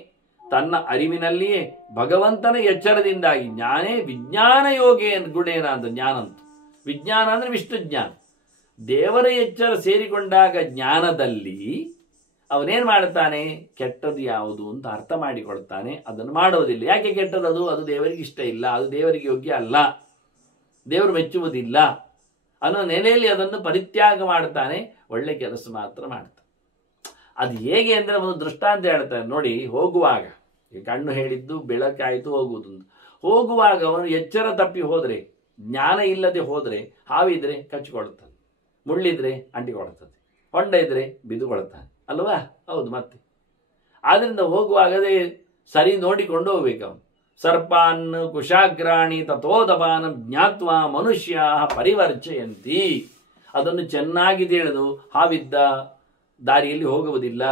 ತನ್ನ ಅರಿವಿನಲ್ಲಿಯೇ ಭಗವಂತನ ಎಚ್ಚರದಿಂದಾಗಿ ಜ್ಞಾನೇ ವಿಜ್ಞಾನ ಯೋಗೇ ಗುಣೇನ ಅಂತ. ಜ್ಞಾನಂತು ವಿಜ್ಞಾನ ಅಂದ್ರೆ ವಿಷ್ಣು ಜ್ಞಾನ. ದೇವರ ಎಚ್ಚರ ಸೇರಿಕೊಂಡಾಗ ಜ್ಞಾನದಲ್ಲಿ ಅವನೇನ್ ಮಾಡುತ್ತಾನೆ? ಕೆಟ್ಟದ್ದು ಯಾವುದು ಅಂತ ಅರ್ಥ ಮಾಡಿಕೊಳ್ತಾನೆ, ಅದನ್ನು ಮಾಡೋದಿಲ್ಲ. ಯಾಕೆ ಕೆಟ್ಟದದು? ಅದು ದೇವರಿಗೆ ಇಷ್ಟ ಇಲ್ಲ, ಅದು ದೇವರಿಗೆ ಯೋಗ್ಯ ಅಲ್ಲ, ದೇವರು ಮೆಚ್ಚುವುದಿಲ್ಲ ಅನ್ನೋ ನೆಲೆಯಲ್ಲಿ ಅದನ್ನು ಪರಿತ್ಯಾಗ ಮಾಡ್ತಾನೆ, ಒಳ್ಳೆ ಕೆಲಸ ಮಾತ್ರ ಮಾಡ್ತಾನೆ. ಅದು ಹೇಗೆ ಅಂದ್ರೆ ಒಂದು ದೃಷ್ಟಾಂತ ಹೇಳ್ತಾರೆ ನೋಡಿ. ಹೋಗುವಾಗ ಕಣ್ಣು ಹೇಳಿದ್ದು ಬೆಳಕಾಯಿತು ಹೋಗುವುದು. ಹೋಗುವಾಗ ಅವನು ಎಚ್ಚರ ತಪ್ಪಿ ಹೋದ್ರೆ, ಜ್ಞಾನ ಇಲ್ಲದೆ ಹೋದ್ರೆ, ಹಾವಿದ್ರೆ ಕಚ್ಚಿಕೊಳ್ತಾನೆ, ಮುಳ್ಳಿದ್ರೆ ಅಂಟಿಕೊಳ್ತದೆ, ಹೊಂಡ ಇದ್ರೆ ಬಿದ್ದುಕೊಳ್ತಾನೆ ಅಲ್ವಾ? ಹೌದು. ಮತ್ತೆ ಆದ್ರಿಂದ ಹೋಗುವಾಗದೇ ಸರಿ ನೋಡಿಕೊಂಡು ಹೋಗ್ಬೇಕು ಅವನು. ಸರ್ಪಾನ್ ಕುಶಾಗ್ರಾಣಿ ತಥೋದಪಾನ ಜ್ಞಾತ್ವ ಮನುಷ್ಯ ಪರಿವರ್ಚಯಂತಿ. ಅದನ್ನು ಚೆನ್ನಾಗಿ ತಿಳಿದು ಹಾವಿದ್ದ ದಾರಿಯಲ್ಲಿ ಹೋಗುವುದಿಲ್ಲ,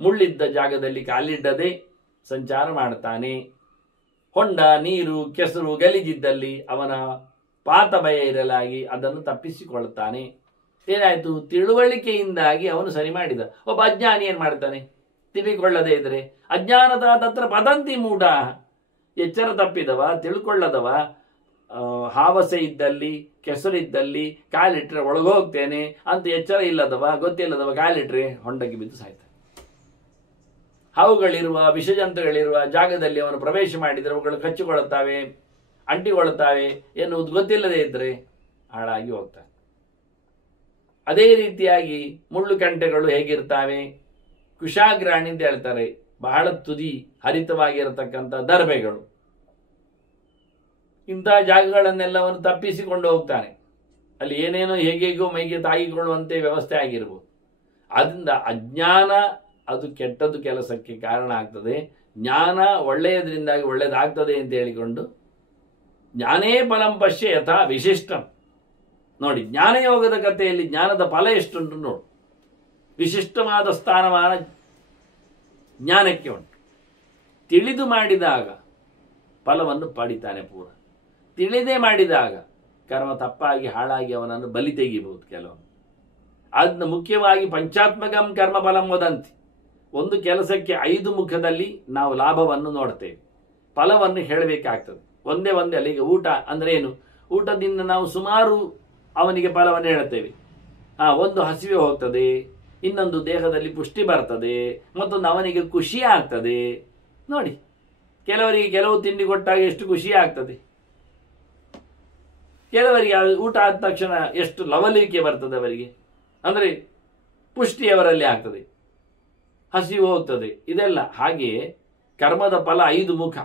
ಮುಳ್ಳಿದ್ದ ಜಾಗದಲ್ಲಿ ಕಾಲಿಡದೆ ಸಂಚಾರ ಮಾಡ್ತಾನೆ. ಹೊಂಡ, ನೀರು, ಕೆಸರು, ಗಲೀಜಿದ್ದಲ್ಲಿ ಅವನ ಪಾತ ಭಯ ಇರಲಾಗಿ ಅದನ್ನು ತಪ್ಪಿಸಿಕೊಳ್ತಾನೆ. ಏನಾಯ್ತು? ತಿಳುವಳಿಕೆಯಿಂದಾಗಿ ಅವನು ಸರಿ ಮಾಡಿದ. ಒಬ್ಬ ಅಜ್ಞಾನಿ ಏನ್ ಮಾಡ್ತಾನೆ? ತಿಳಿಕೊಳ್ಳದೆ ಇದ್ರೆ ಅಜ್ಞಾನದ ತತ್ರ ಪದಂತಿ ಮೂಢ. ಎಚ್ಚರ ತಪ್ಪಿದವ, ತಿಳ್ಕೊಳ್ಳದವ, ಹಾವಸೆ ಇದ್ದಲ್ಲಿ ಕೆಸರಿದ್ದಲ್ಲಿ ಕಾಲಿಟ್ರೆ ಒಳಗೋಗ್ತೇನೆ ಅಂತ ಎಚ್ಚರ ಇಲ್ಲದವ, ಗೊತ್ತಿಲ್ಲದವ ಕಾಲಿಟ್ರೆ ಹೊಂಡಕ್ಕೆ ಬಿದ್ದು ಸಾಯ್ತಾನೆ. ಹಾವುಗಳಿರುವ ವಿಷಜಂತುಗಳಿರುವ ಜಾಗದಲ್ಲಿ ಅವನು ಪ್ರವೇಶ ಮಾಡಿದರೆ ಅವುಗಳು ಕಚ್ಚಿಕೊಳ್ಳುತ್ತವೆ, ಅಂಟಿಕೊಳ್ಳುತ್ತವೆ ಎನ್ನುವುದು ಗೊತ್ತಿಲ್ಲದೆ ಇದ್ರೆ ಹಾಳಾಗಿ ಹೋಗ್ತಾನೆ. ಅದೇ ರೀತಿಯಾಗಿ ಮುಳ್ಳು ಕಂಟೆಗಳು ಹೇಗಿರ್ತಾವೆ? ಕುಶಾಗ್ರಾಣಿ ಅಂತ ಹೇಳ್ತಾರೆ, ಬಹಳ ತುದಿ ಹರಿತವಾಗಿರತಕ್ಕಂಥ ದರ್ಬೆಗಳು. ಇಂತಹ ಜಾಗಗಳನ್ನೆಲ್ಲವನ್ನು ತಪ್ಪಿಸಿಕೊಂಡು ಹೋಗ್ತಾನೆ. ಅಲ್ಲಿ ಏನೇನೋ ಹೇಗೇಗೋ ಮೈಗೆ ತಾಗಿಕೊಳ್ಳುವಂತೆ ವ್ಯವಸ್ಥೆ ಆಗಿರ್ಬೋದು. ಆದ್ದರಿಂದ ಅಜ್ಞಾನ ಅದು ಕೆಟ್ಟದ್ದು ಕೆಲಸಕ್ಕೆ ಕಾರಣ ಆಗ್ತದೆ. ಜ್ಞಾನ ಒಳ್ಳೆಯದ್ರಿಂದಾಗಿ ಒಳ್ಳೆಯದಾಗ್ತದೆ ಅಂತ ಹೇಳಿಕೊಂಡು ಜ್ಞಾನೇ ಫಲಂ ಪಶ್ಯ ಯಥಾ ವಿಶಿಷ್ಟಂ. ನೋಡಿ, ಜ್ಞಾನಯೋಗದ ಕಥೆಯಲ್ಲಿ ಜ್ಞಾನದ ಫಲ ಎಷ್ಟುಂಟು ನೋಡು. ವಿಶಿಷ್ಟವಾದ ಸ್ಥಾನಮಾನ ಜ್ಞಾನಕ್ಕೆ ಉಂಟು. ತಿಳಿದು ಮಾಡಿದಾಗ ಫಲವನ್ನು ಪಡಿತಾನೆ ಪೂರ. ತಿಳಿದೇ ಮಾಡಿದಾಗ ಕರ್ಮ ತಪ್ಪಾಗಿ ಹಾಳಾಗಿ ಅವನನ್ನು ಬಲಿ ತೆಗಿಬಹುದು ಕೆಲವು. ಅದನ್ನ ಮುಖ್ಯವಾಗಿ ಪಂಚಾತ್ಮಕಂ ಕರ್ಮ ಫಲಂ ವದಂತಿ. ಒಂದು ಕೆಲಸಕ್ಕೆ 5 ಮುಖದಲ್ಲಿ ನಾವು ಲಾಭವನ್ನು ನೋಡ್ತೇವೆ, ಫಲವನ್ನು ಹೇಳಬೇಕಾಗ್ತದೆ. ಒಂದೇ ಅಲ್ಲಿಗೆ ಊಟ ಅಂದ್ರೆ ಏನು? ಊಟದಿಂದ ನಾವು ಸುಮಾರು ಅವನಿಗೆ ಫಲವನ್ನು ಹೇಳ್ತೇವೆ. ಒಂದು ಹಸಿವೆ ಹೋಗ್ತದೆ, ಇನ್ನೊಂದು ದೇಹದಲ್ಲಿ ಪುಷ್ಟಿ ಬರ್ತದೆ, ಮತ್ತೊಂದು ಅವನಿಗೆ ಖುಷಿ ಆಗ್ತದೆ. ನೋಡಿ, ಕೆಲವರಿಗೆ ಕೆಲವು ತಿಂಡಿ ಕೊಟ್ಟಾಗ ಎಷ್ಟು ಖುಷಿ ಆಗ್ತದೆ. ಕೆಲವರಿಗೆ ಊಟ ಆದ ತಕ್ಷಣ ಎಷ್ಟು ಲವಲಿಕೆ ಬರ್ತದೆ ಅವರಿಗೆ, ಅಂದರೆ ಪುಷ್ಟಿ ಅವರಲ್ಲಿ ಆಗ್ತದೆ, ಹಸಿವು ಹೋಗ್ತದೆ, ಇದೆಲ್ಲ. ಹಾಗೆಯೇ ಕರ್ಮದ ಫಲ 5 ಮುಖ.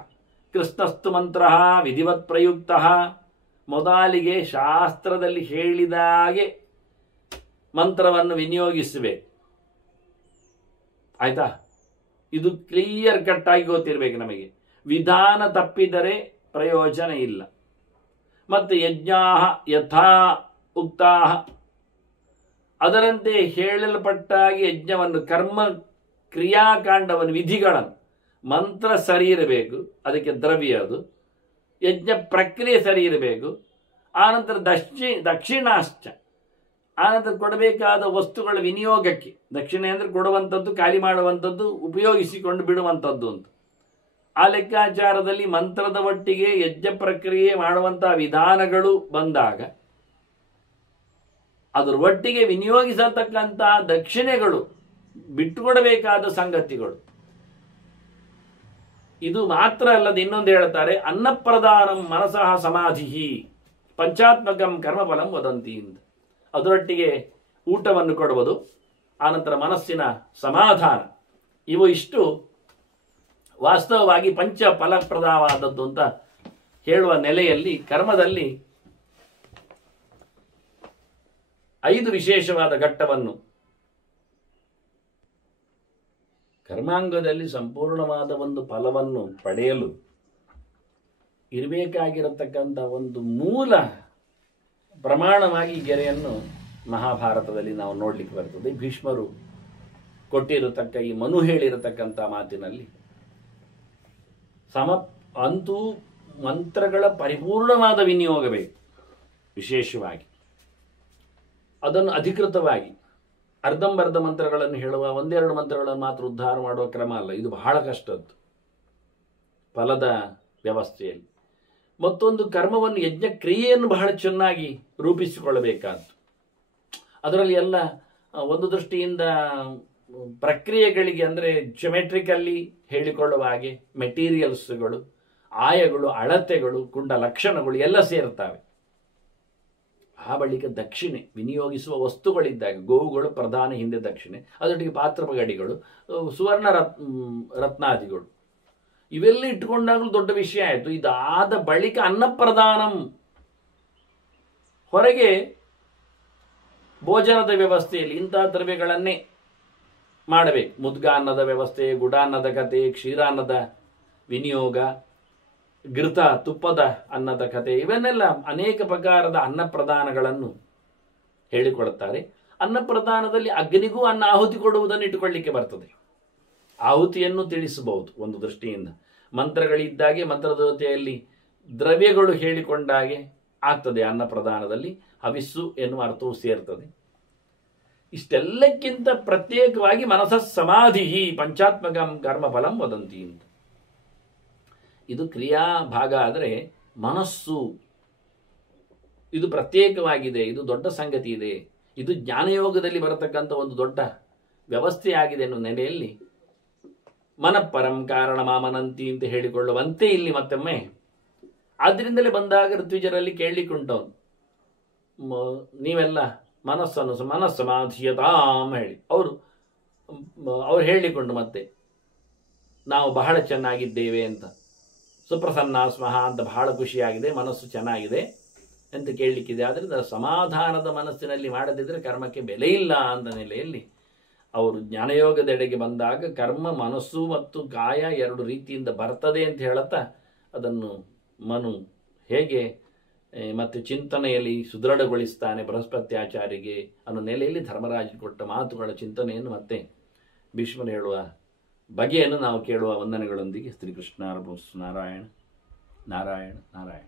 ಕೃಷ್ಣಸ್ತು ಮಂತ್ರ ವಿಧಿವತ್ ಪ್ರಯುಕ್ತ, ಮೊದಲಿಗೆ ಶಾಸ್ತ್ರದಲ್ಲಿ ಹೇಳಿದಾಗೆ ಮಂತ್ರವನ್ನು ವಿನಿಯೋಗಿಸಬೇಕು. ಆಯ್ತಾ? ಇದು ಕ್ಲಿಯರ್ ಕಟ್ ಆಗಿ ಗೊತ್ತಿರಬೇಕು ನಮಗೆ. ವಿಧಾನ ತಪ್ಪಿದರೆ ಪ್ರಯೋಜನ ಇಲ್ಲ. ಮತ್ತು ಯಜ್ಞಾ ಯಥಾ ಉಕ್ತಾ, ಅದರಂತೆ ಹೇಳಲ್ಪಟ್ಟಾಗಿ ಯಜ್ಞವನ್ನು, ಕರ್ಮ ಕ್ರಿಯಾಕಾಂಡವನ್ನು, ವಿಧಿಗಳನ್ನು, ಮಂತ್ರ ಸರಿ ಇರಬೇಕು, ಅದಕ್ಕೆ ದ್ರವ್ಯ ಅದು, ಯಜ್ಞ ಪ್ರಕ್ರಿಯೆ ಸರಿ ಇರಬೇಕು. ಆನಂತರ ದಕ್ಷಿಣಾಶ್ಚ, ಆನಂತರ ಕೊಡಬೇಕಾದ ವಸ್ತುಗಳ ವಿನಿಯೋಗಕ್ಕೆ, ದಕ್ಷಿಣೆ ಅಂದರೆ ಕೊಡುವಂಥದ್ದು, ಖಾಲಿ ಮಾಡುವಂಥದ್ದು, ಉಪಯೋಗಿಸಿಕೊಂಡು ಬಿಡುವಂಥದ್ದು ಅಂತ. ಆ ಲೆಕ್ಕಾಚಾರದಲ್ಲಿ ಮಂತ್ರದ ಒಟ್ಟಿಗೆ ಯಜ್ಞ ಪ್ರಕ್ರಿಯೆ ಮಾಡುವಂತಹ ವಿಧಾನಗಳು ಬಂದಾಗ ಅದರ ಒಟ್ಟಿಗೆ ವಿನಿಯೋಗಿಸತಕ್ಕಂತಹ ದಕ್ಷಿಣೆಗಳು, ಬಿಟ್ಟುಕೊಡಬೇಕಾದ ಸಂಗತಿಗಳು, ಇದು ಮಾತ್ರ ಅಲ್ಲದೆ ಇನ್ನೊಂದು ಹೇಳ್ತಾರೆ, ಅನ್ನಪ್ರದಾನಂ ಮನಸಃ ಸಮಾಧಿ ಪಂಚಾತ್ಮಕಂ ಕರ್ಮಫಲಂ ವದಂತಿ ಅಂತ. ಅದರೊಟ್ಟಿಗೆ ಊಟವನ್ನು ಕೊಡುವುದು, ಆನಂತರ ಮನಸ್ಸಿನ ಸಮಾಧಾನ, ಇವು ಇಷ್ಟು ವಾಸ್ತವವಾಗಿ ಪಂಚ ಫಲಪ್ರದವಾದದ್ದು ಅಂತ ಹೇಳುವ ನೆಲೆಯಲ್ಲಿ ಕರ್ಮದಲ್ಲಿ 5 ವಿಶೇಷವಾದ ಘಟ್ಟವನ್ನು, ಕರ್ಮಾಂಗದಲ್ಲಿ ಸಂಪೂರ್ಣವಾದ ಒಂದು ಫಲವನ್ನು ಪಡೆಯಲು ಇರಬೇಕಾಗಿರತಕ್ಕಂಥ ಒಂದು ಮೂಲ ಪ್ರಮಾಣವಾಗಿ ಗೆರೆಯನ್ನು ಮಹಾಭಾರತದಲ್ಲಿ ನಾವು ನೋಡ್ಲಿಕ್ಕೆ ಬರ್ತದೆ. ಭೀಷ್ಮರು ಕೊಟ್ಟಿರತಕ್ಕ, ಈ ಮನು ಹೇಳಿರತಕ್ಕಂಥ ಮಾತಿನಲ್ಲಿ ಅಂತೂ ಮಂತ್ರಗಳ ಪರಿಪೂರ್ಣವಾದ ವಿನಿಯೋಗ ಬೇಕು. ವಿಶೇಷವಾಗಿ ಅದನ್ನು ಅಧಿಕೃತವಾಗಿ ಅರ್ಧಂಬರ್ಧ ಮಂತ್ರಗಳನ್ನು ಹೇಳುವ, 1-2 ಮಂತ್ರಗಳನ್ನು ಮಾತ್ರ ಉದ್ಧಾರ ಮಾಡುವ ಕ್ರಮ ಅಲ್ಲ, ಇದು ಬಹಳ ಕಷ್ಟದ್ದು ಫಲದ ವ್ಯವಸ್ಥೆಯಲ್ಲಿ. ಮತ್ತೊಂದು, ಕರ್ಮವನ್ನು, ಯಜ್ಞ ಕ್ರಿಯೆಯನ್ನು ಬಹಳ ಚೆನ್ನಾಗಿ ರೂಪಿಸಿಕೊಳ್ಳಬೇಕಾದ್ದು. ಅದರಲ್ಲಿ ಎಲ್ಲ ಒಂದು ದೃಷ್ಟಿಯಿಂದ ಪ್ರಕ್ರಿಯೆಗಳಿಗೆ, ಅಂದರೆ ಜಿಯೋಮೆಟ್ರಿಕಲ್ಲಿ ಹೇಳಿಕೊಳ್ಳುವ ಹಾಗೆ ಮೆಟೀರಿಯಲ್ಸ್ಗಳು, ಆಯಗಳು, ಅಳತೆಗಳು, ಕುಂಡ ಲಕ್ಷಣಗಳು ಎಲ್ಲ ಸೇರ್ತವೆ. ಆ ಬಳಿಕ ದಕ್ಷಿಣೆ ವಿನಿಯೋಗಿಸುವ ವಸ್ತುಗಳಿದ್ದಾಗ, ಗೋವುಗಳು ಪ್ರಧಾನ, ಹಿಂದೆ ದಕ್ಷಿಣೆ, ಅದರೊಟ್ಟಿಗೆ ಪಾತ್ರಪಗಡಿಗಳು, ಸುವರ್ಣ ರತ್ನಾದಿಗಳು, ಇವೆಲ್ಲ ಇಟ್ಟುಕೊಂಡಾಗಲೂ ದೊಡ್ಡ ವಿಷಯ ಆಯಿತು. ಇದಾದ ಬಳಿಕ ಅನ್ನಪ್ರದಾನಂ, ಹೊರಗೆ ಭೋಜನದ ವ್ಯವಸ್ಥೆಯಲ್ಲಿ ಇಂತಹ ದ್ರವ್ಯಗಳನ್ನೇ ಮಾಡಬೇಕು. ಮುದ್ಗಾನ್ನದ ವ್ಯವಸ್ಥೆ, ಗುಡಾನ್ನದ ಕತೆ, ಕ್ಷೀರಾನ್ನದ ವಿನಿಯೋಗ, ಘೃತ ತುಪ್ಪದ ಅನ್ನದ ಕತೆ, ಇವನ್ನೆಲ್ಲ ಅನೇಕ ಪ್ರಕಾರದ ಅನ್ನಪ್ರದಾನಗಳನ್ನು ಹೇಳಿಕೊಡುತ್ತಾರೆ. ಅನ್ನಪ್ರದಾನದಲ್ಲಿ ಅಗ್ನಿಗೂ ಅನ್ನ ಆಹುತಿ ಕೊಡುವುದನ್ನು ಇಟ್ಟುಕೊಳ್ಳಿಕ್ಕೆ ಬರ್ತದೆ. ಆಹುತಿಯನ್ನು ತಿಳಿಸಬಹುದು ಒಂದು ದೃಷ್ಟಿಯಿಂದ. ಮಂತ್ರಗಳಿದ್ದಾಗೆ ಮಂತ್ರದ ಜೊತೆಯಲ್ಲಿ ದ್ರವ್ಯಗಳು ಹೇಳಿಕೊಂಡಾಗೆ ಆಗ್ತದೆ. ಅನ್ನಪ್ರದಾನದಲ್ಲಿ ಹವಿಸ್ಸು ಎನ್ನುವ ಅರ್ಥವೂ ಸೇರ್ತದೆ. ಇಷ್ಟೆಲ್ಲಕ್ಕಿಂತ ಪ್ರತ್ಯೇಕವಾಗಿ ಮನಸ್ಸ ಸಮಾಧಿ ಪಂಚಾತ್ಮಕಂ ಕರ್ಮಫಲಂ ವದಂತಿ ಅಂತ. ಇದು ಕ್ರಿಯಾ ಭಾಗ. ಆದರೆ ಮನಸ್ಸು ಇದು ಪ್ರತ್ಯೇಕವಾಗಿದೆ, ಇದು ದೊಡ್ಡ ಸಂಗತಿ ಇದೆ, ಇದು ಜ್ಞಾನಯೋಗದಲ್ಲಿ ಬರತಕ್ಕಂಥ ಒಂದು ದೊಡ್ಡ ವ್ಯವಸ್ಥೆ ಆಗಿದೆ ಎನ್ನುವ ನೆಲೆಯಲ್ಲಿ ಮನಃಪರಂ ಕಾರಣ ಮಾಮನಂತಿ ಅಂತ ಹೇಳಿಕೊಳ್ಳುವಂತೆ ಇಲ್ಲಿ ಮತ್ತೊಮ್ಮೆ ಆದ್ದರಿಂದಲೇ ಬಂದಾಗ ಋತ್ವಿಜರಲ್ಲಿ ಕೇಳಲಿಕ್ಕುಂಟವನು, ನೀವೆಲ್ಲ ಮನಸ್ಸಮಾಧಿಯತಾಂ ಹೇಳಿ ಅವರು ಹೇಳಿಕೊಂಡು ಮತ್ತೆ ನಾವು ಬಹಳ ಚೆನ್ನಾಗಿದ್ದೇವೆ ಅಂತ, ಸುಪ್ರಸನ್ನ ಸ್ಮಃ ಅಂತ, ಬಹಳ ಖುಷಿಯಾಗಿದೆ, ಮನಸ್ಸು ಚೆನ್ನಾಗಿದೆ ಅಂತ ಕೇಳಲಿಕ್ಕಿದೆ. ಆದ್ದರಿಂದ ಸಮಾಧಾನದ ಮನಸ್ಸಿನಲ್ಲಿ ಮಾಡದಿದ್ದರೆ ಕರ್ಮಕ್ಕೆ ಬೆಲೆ ಇಲ್ಲ ಅಂತ ನೆಲೆಯಲ್ಲಿ ಅವರು ಜ್ಞಾನಯೋಗದೆಡೆಗೆ ಬಂದಾಗ ಕರ್ಮ ಮನಸ್ಸು ಮತ್ತು ಕಾಯ 2 ರೀತಿಯಿಂದ ಬರ್ತದೆ ಅಂತ ಹೇಳುತ್ತಾ ಅದನ್ನು ಮನು ಹೇಗೆ ಮತ್ತೆ ಚಿಂತನೆಯಲ್ಲಿ ಸುದೃಢಗೊಳಿಸ್ತಾನೆ ಬೃಹಸ್ಪತ್ಯಾಚಾರಿಗೆ ಅನ್ನೋ ನೆಲೆಯಲ್ಲಿ ಧರ್ಮರಾಜ ಕೊಟ್ಟ ಮಾತುಗಳ ಚಿಂತನೆಯನ್ನು ಮತ್ತೆ ಭೀಷ್ಮರು ಹೇಳುವ ಬಗೆಯನ್ನು ನಾವು ಕೇಳುವ ವಂದನೆಗಳೊಂದಿಗೆ ಶ್ರೀಕೃಷ್ಣ ನಾರಾಯಣ ನಾರಾಯಣ ನಾರಾಯಣ.